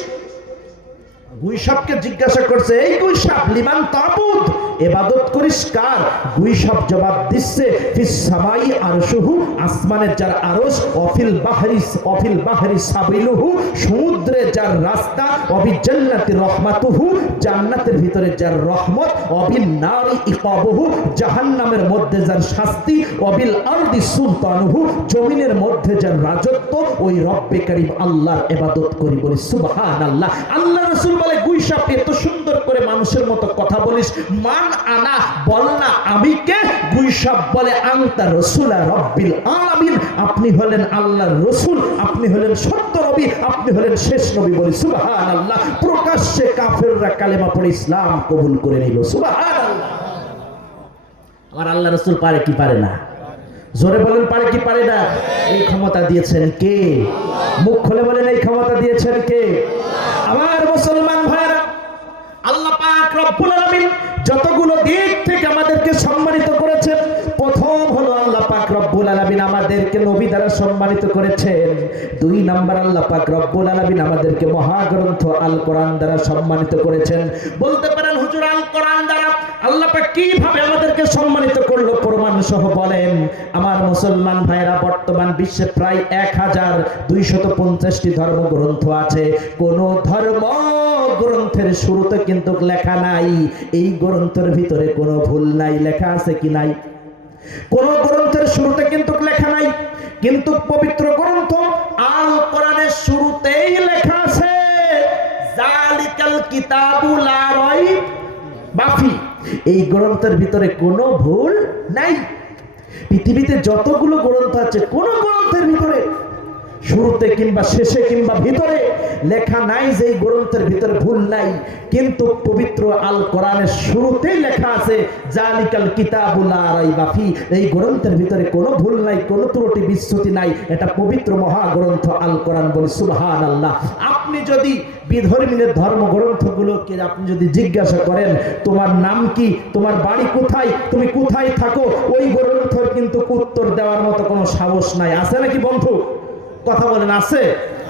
গুই সাপকে জিজ্ঞাসা করছে, এই গুই সাপ, লিমান তাবুদ, ইবাদত করিস কার? গুই সাপ জবাব দিচ্ছে, ফিস সামাই আরশুহু, আসমানের যার আরশ, অফিল বাহরি সাবিলুহু, সমুদ্রে যার রাস্তা, অবি জান্নাতি রহমাতুহু, জান্নাতের ভিতরে যার রহমত, অবিন নারি ইকাবুহু, জাহান্নামের মধ্যে যার শাস্তি, অবিল আরদি সুলতানুহু, জমিনের মধ্যে যার রাজত্ব, ওই রব্বে কারীম আল্লাহর ইবাদত করি। বলি সুবহানাল্লাহ। আল্লাহ রাসূল বলে, গুই সাপ, এত সুন্দর করে মানুষের মতো কথা বলিস, মান আনা, বল না আমি কে? গুই সাপ বলে, আনতা রাসূলা রাব্বিল আলামিন, আপনি হলেন আল্লাহর রাসূল, আপনি হলেন সত্য নবী, আপনি হলেন শেষ নবী। বলি সুবহানাল্লাহ। প্রকাশ্যে কাফেররা কালেমা পড়ে ইসলাম কবুল করে নিল। সুবহানাল্লাহ। আমার আল্লাহ রাসূল পারে কি পারে না? জোরে বলেন, পারে কি পারে না? এই ক্ষমতা দিয়েছেন কে? মুখ খুলে বলেন, এই ক্ষমতা দিয়েছেন কে? আমার মুসলমান ভাইরা, আল্লাহ পাক রব্বুল আলামিন যতগুলো দিক থেকে আমাদেরকে সম্মানিত করেছেন, প্রথম হলো আল্লাহ পাক রব্বুল আলামিন আমাদেরকে নবী দ্বারা সম্মানিত করেছেন। 2 নাম্বার, আল্লাহ পাক রব্বুল আলামিন আমাদেরকে মহাগ্রন্থ আল কোরআন দ্বারা সম্মানিত করেছেন। বলতে পারেন, হুজুর, আল কোরআন দ্বারা আল্লাহ পাক কিভাবে আমাদেরকে সম্মানিত করলো প্রমাণ সহ বলেন। আমার মুসলমান ভাইরা, বর্তমান বিশ্বে প্রায় 1250টি ধর্মগ্রন্থ আছে। কোন ধর্ম গ্রন্থের শুরুতে কিন্তু লেখা নাই এই গ্রন্থের ভিতরে কোনো ভুল নাই। লেখা আছে কি নাই? কোন গ্রন্থের শুরুতে কিন্তু লেখা নাই, কিন্তু পবিত্র গ্রন্থ আল কোরআনের শুরুতেই লেখা আছে জালিকাল কিতাবু লা রাইবা ফিহি। এই গ্রন্থের ভিতরে কোনো ভুল নাই। পৃথিবীতে যতগুলো গ্রন্থ আছে, কোন গ্রন্থের ভিতরে শুরুতে কিংবা শেষে কিংবা ভিতরে লেখা নাই যে এই গ্রন্থের ভিতরে ভুল নাই। কিন্তু পবিত্র আল কোরআনের শুরুতেই লেখা আছে জালিকাল কিতাবুল লা রাইবা ফিহি। এই গ্রন্থের ভিতরে কোনো ভুল নাই, কোনো ত্রুটি বিচ্যুতি নাই। এটা পবিত্র মহাগ্রন্থ আল কোরআন। বলি সুবহানাল্লাহ। আপনি যদি বিধর্মীদের ধর্মগ্রন্থগুলোকে আপনি যদি জিজ্ঞাসা করেন তোমার নাম কি, তোমার বাড়ি কোথায়, তুমি কোথায় থাকো, ওই গ্রন্থের কিন্তু উত্তর দেওয়ার মতো কোনো সাহস নাই। আছে নাকি বন্ধু? কথা বলেন, আছে?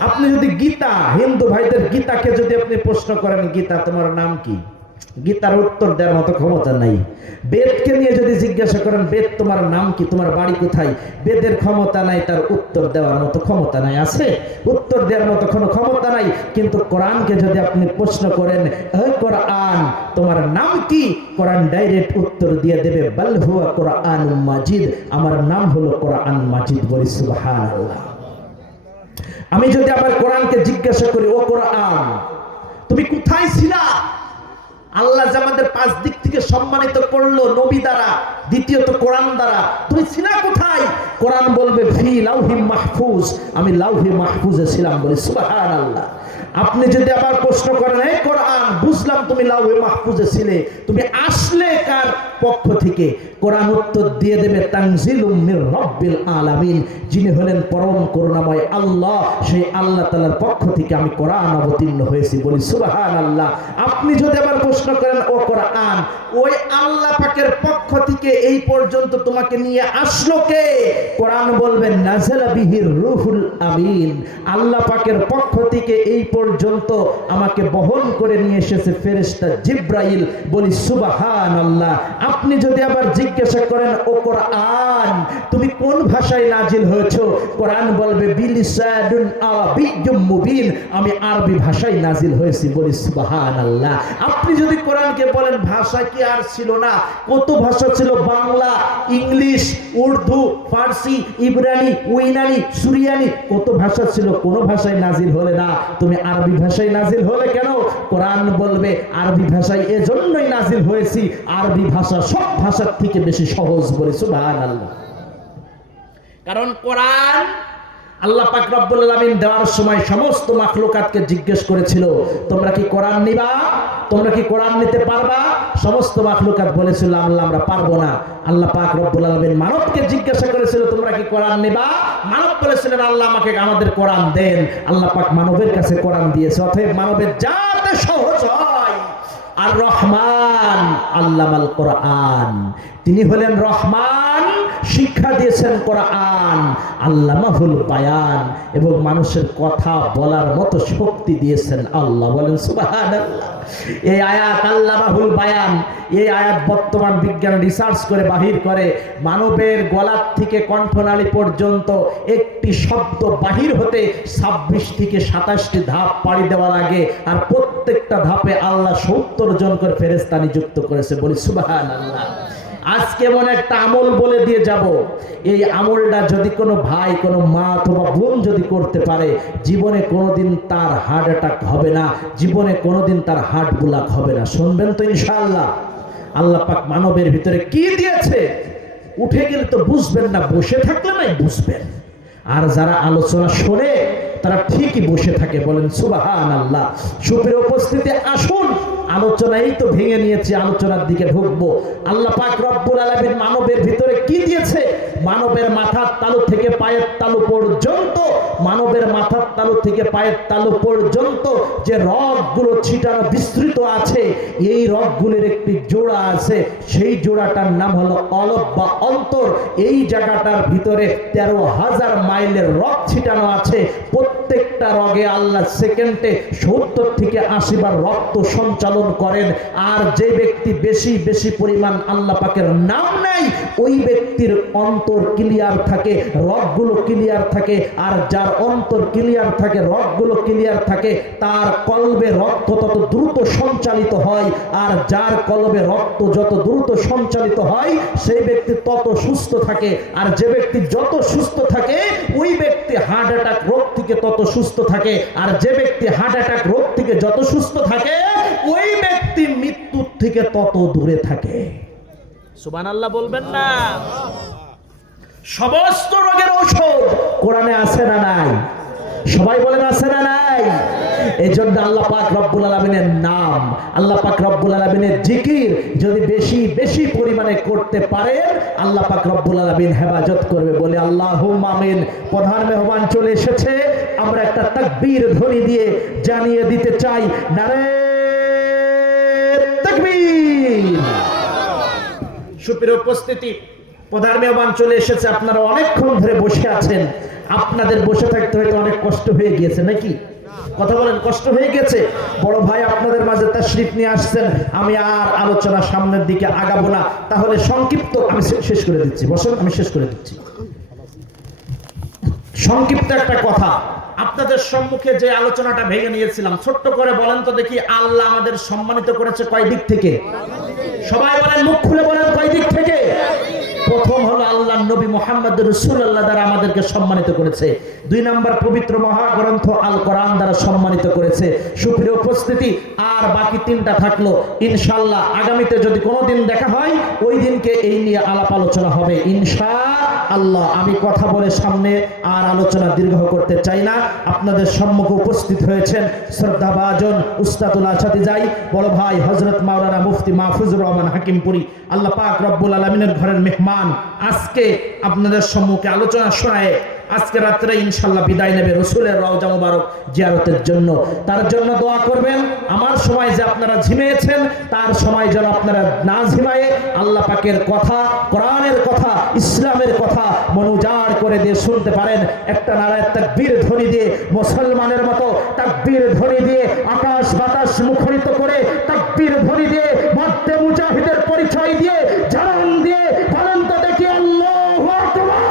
আপনি যদি গীতা, হিন্দু ভাইদের গীতাকে যদি আপনি প্রশ্ন করেন গীতা তোমার নাম কি, গীতার উত্তর দেওয়ার মতো ক্ষমতা নাই। বেদকে নিয়ে যদি জিজ্ঞাসা করেন বেদ তোমার নাম কি, তোমার বাড়ি কোথায়, বেদের ক্ষমতা নাই, তার উত্তর দেওয়ার মতো ক্ষমতা নাই। আছে? উত্তর দেওয়ার মতো কোনো ক্ষমতা নাই। কিন্তু কোরআনকে যদি আপনি প্রশ্ন করেন হে কোরআন তোমার নাম কি, কোরআন ডাইরেক্ট উত্তর দিয়ে দেবে বাল হুয়া কোরআনুম মাজিদ, আমার নাম হলো কোরআন মাজিদ। বলি সুবহানাল্লাহ। আমি যদি আবার কোরআনকে জিজ্ঞাসা করি ও কোরআন তুমি কোথায় ছিলা, আল্লাহ যে আমাদের 5 দিক থেকে সম্মানিত করলো নবী দ্বারা, দ্বিতীয়ত কোরআন দ্বারা, তুমি ছিলা কোথায়? কোরআন বলবে ফি লাউহি মাহফুজ, আমি লাউহি মাহফুজে ছিলাম। বলি সুবহানাল্লাহ। আপনি যদি আবার প্রশ্ন করেন হে কোরআন বুঝলাম তুমি লাউহি মাহফুজে ছিলে, তুমি আসলে কার পক্ষ থেকে, কোরআন উত্তর দিয়ে দেবে তানজিলুম মির রাব্বিল আলামিন, যিনি হলেন পরম করুণাময় আল্লাহ, সেই আল্লাহ তাআলার পক্ষ থেকে আমি কোরআন অবতীর্ণ হয়েছি। বলি সুবহানাল্লাহ। আপনি যদি আবার প্রশ্ন করেন ও কোরআন ওই আল্লাহ পাকের পক্ষ থেকে এই পর্যন্ত তোমাকে নিয়ে আসলো কে, কোরআন বলবেন নাযালা বিহির রূহুল আমিন, আল্লাহ পাকের পক্ষ থেকে এই পর্যন্ত আমাকে বহন করে নিয়ে এসেছে ফেরেশতা জিবরাইল। বলি সুবহানাল্লাহ। আপনি যদি আবার জিজ্ঞাসা করেন ও কোরআন তুমি কোন ভাষায় নাজিল হয়েছো, কোরআন বলবে বিলিসানুন আরাবিয়্যুম মুবিন, আমি আরবি ভাষায় নাজিল হয়েছি। বলি সুবহানাল্লাহ। আপনি যদি কোরআনকে বলেন ভাষা কি আর ছিল না, কত ভাষা ছিল, বাংলা, ইংলিশ, উর্দু, ফার্সি, ইব্রানি, ইউনানি, সুরিয়ানি, কত ভাষা ছিল, কোন ভাষায় নাজিল হলে না, তুমি আরবি ভাষায় নাজিল হলে কেন? কোরআন বলবে আরবি ভাষায় এজন্যই নাজিল হয়েছি, আরবি ভাষা সব ভাষার থেকে বেশি সহজ। বলি সুবহানাল্লাহ। কারণ কোরআন আল্লাহ পাক রব্বুল আলামিন দেওয়ার সময় সমস্ত মাখলুকাতকে জিজ্ঞেস করেছিল তোমরা কি কোরআন নিবা, তোমরা কি কোরআন নিতে পারবা? সমস্ত মাখলুকাত বলেছিল আল্লাহ আমরা পারবো না। আল্লাহ পাক রব্বুল আলামিন মানবকে জিজ্ঞাসা করেছিল তোমরা কি কোরআন নিবা, মানব বলেছিলেন আল্লাহ আমাকে আমাদের কোরআন দেন। আল্লাহ পাক মানবের কাছে কোরআন দিয়েছে। অতএব মানবের যাতে সহজ হয়, আর রহমান আল্লামাল কোরআন, তিনি হলেন রহমান, শিক্ষা দিয়েছেন কোরআন, আল্লামাহুল বায়ান, এবং মানুষের কথা বলার মতো শক্তি দিয়েছেন আল্লাহ। বলেন সুবহানাল্লাহ। এই আয়াত আল্লামাহুল বায়ান, এই আয়াত বর্তমান বিজ্ঞান রিসার্চ করে বাহির করে মানবের গলার থেকে কণ্ঠনালী পর্যন্ত একটি শব্দ বাহির হতে 26 থেকে 27টি ধাপ পাড়ি দেওয়া লাগে, আর প্রত্যেকটা ধাপে আল্লাহ 70 জন করে ফেরেশতা নিযুক্ত করেছে। বলি সুবহানাল্লাহ। আজকে এমন একটা আমল বলে দিয়ে যাব, এই আমলটা যদি কোনো ভাই, কোনো মা অথবা বোন যদি করতে পারে, জীবনে কোনোদিন তার হার্ট অ্যাটাক হবে না, জীবনে কোনোদিন তার হার্ট ব্লক হবে না। শুনবেন তো ইনশাআল্লাহ। আল্লাহ পাক মানবের ভিতরে কি দিয়েছে উঠে গেলে তো বুঝবেন না, বসে থাকলে নাই বুঝবেন। আর যারা আলোচনা শোনে তারা ঠিকই বসে থাকে। বলেন সুবহানাল্লাহ। সুপ্রিয় উপস্থিতি, আসুন আলোচনাই তো ভেঙে নিয়েছি, আলোচনার দিকে ঢুকবো। আল্লাহ পাক রব্বুল আলামিন মানবের ভিতরে কি দিয়েছে মানবের মাথার তালু থেকে পায়ের তালু পর্যন্ত, মানবের মাথার তালু থেকে পায়ের তালু পর্যন্ত যে রগগুলো ছিটানো বিস্তৃত আছে, এই রগগুলির একটি জোড়া আছে, সেই জোড়াটার নাম হলো কলব বা অন্তর। এই জায়গাটার ভিতরে 13,000 মাইলের রগ ছিটানো আছে। প্রত্যেকটা রগে আল্লাহ সেকেন্ডে 70 থেকে 80 বার রক্ত সঞ্চালন করেন। আর যে ব্যক্তি বেশি বেশি পরিমাণ আল্লাহ পাকের নাম নেয়, ওই ব্যক্তির অন্তর ক্লিয়ার থাকে, রগগুলো ক্লিয়ার থাকে। আর যার অন্তর ক্লিয়ার থাকে, রগগুলো ক্লিয়ার থাকে, তার কলবে রক্ত তত দ্রুত সঞ্চালিত হয়। আর যার কলবে রক্ত যত দ্রুত সঞ্চালিত হয়, সেই ব্যক্তি তত সুস্থ থাকে। আর যে ব্যক্তি যত সুস্থ থাকে, ওই ব্যক্তি হার্ট অ্যাটাক রোগ থেকে তত সুস্থ থাকে। আর যে ব্যক্তি হার্ট অ্যাটাক রোগ থেকে যত সুস্থ থাকে, ওই ব্যক্তি মৃত্যুর থেকে তত দূরে থাকে। সুবহানাল্লাহ বলবেন না? সমস্ত রোগের ঔষধ কোরআনে আছে না নাই? সবাই বলেন আছে না নাই? এই জন্য আল্লাহ পাক রব্বুল আলামিনের নাম, আল্লাহ পাক রব্বুল আলামিনের জিকির যদি বেশি বেশি পরিমাণে করতে পারেন, আল্লাহ পাক রব্বুল আলামিন হেফাজত করবে। বলে আল্লাহুম্মা আমিন। প্রধান মেহমান চলে এসেছে, আমরা একটা তাকবীর ধ্বনি দিয়ে জানিয়ে দিতে চাই, নারে তাকবীর। সুপ্রিয় উপস্থিতি, প্রধান মেহমান চলে এসেছে। আপনারা অনেকক্ষণ ধরে বসে আছেন, আপনাদের বসে থাকতে হয়তো অনেক কষ্ট হয়ে গিয়েছে নাকি? কথা বলেন, কষ্ট হয়ে গেছে? বড় ভাই আপনাদের মাঝে তাশরিফ নিয়ে আসছেন, আমি আর আলোচনা সামনের দিকে আগাবো না। তাহলে সংক্ষিপ্ত আমি শেষ করে দিচ্ছি। বসেন, আমি শেষ করে দিচ্ছি। সংক্ষিপ্ত একটা কথা আপনাদের সম্মুখে যে আলোচনাটা ভেঙে নিয়েছিলাম, ছোট্ট করে বলেন তো দেখি, আল্লাহ আমাদের সম্মানিত করেছে কয় দিক থেকে? সবাই বলেন, মুখ খুলে বলেন, কয় দিক থেকে? প্রথম হলো আল্লাহ নবী মুহাম্মদ রাসূলুল্লাহ দ্বারা আমাদেরকে সম্মানিত করেছে। 2 নম্বর পবিত্র মহাগ্রন্থ আল কোরআন দ্বারা সম্মানিত করেছে। সুপ্রিয় উপস্থিতি, আর বাকি 3টা থাকলো। ইনশাআল্লাহ আগামীতে যদি কোনোদিন দেখা হয়, ওই দিনকে এই নিয়ে আলাপ আলোচনা হবে ইনশাআল্লাহ। আমি কথা বলে সামনে আর আলোচনা দীর্ঘ করতে চাই না। আপনাদের সম্মুখে উপস্থিত হয়েছেন শ্রদ্ধাভাজন উস্তাদুল আসাতিজাই বড় ভাই হযরত মাওলানা মুফতি মাহফুজুর রহমান হাকিমপুরি। আল্লাহ পাক রব্বুল আলামিনের ঘরের মেহমান আজকে আপনাদের সম্মুখে আলোচনা শোনায় আজকে রাত্রে ইনশাআল্লাহ বিদায় নেবে রাসূলের রওজা মুবারক জিয়ারতের জন্য। তার জন্য দোয়া করবেন। আমার সময় যে আপনারা ঝিমিয়েছেন, তার সময় যেন আপনারা না ঝিমায়ে আল্লাহ পাকের কথা, কোরআনের কথা, ইসলামের কথা মনোজার করে দিয়ে শুনতে পারেন। একটা নারায়ে তাকবীর ধ্বনি দিয়ে, মুসলমানের মতো তাকবীর ধ্বনি দিয়ে, আকাশ বাতাস মুখরিত করে তাকবীর ধ্বনি দিয়ে, মধ্যে মুজাহিদের পরিচয় দিয়ে, জানান দিয়ে বলেন তো দেখি আল্লাহু আকবার।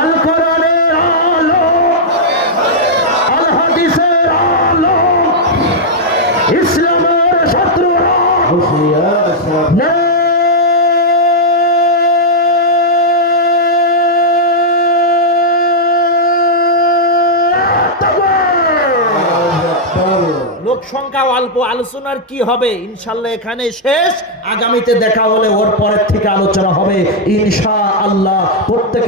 আল কোরআনের আলো, আল হাদিসের আলো, ইসলামের শত্রুরা লোক সংখ্যা অল্প, আলোচনার কি হবে? ইনশাআল্লাহ এখানে শেষ। আগামীতে দেখা হলে ওর পরের থেকে আলোচনা হবে ইনশাআল্লাহ। প্রত্যেক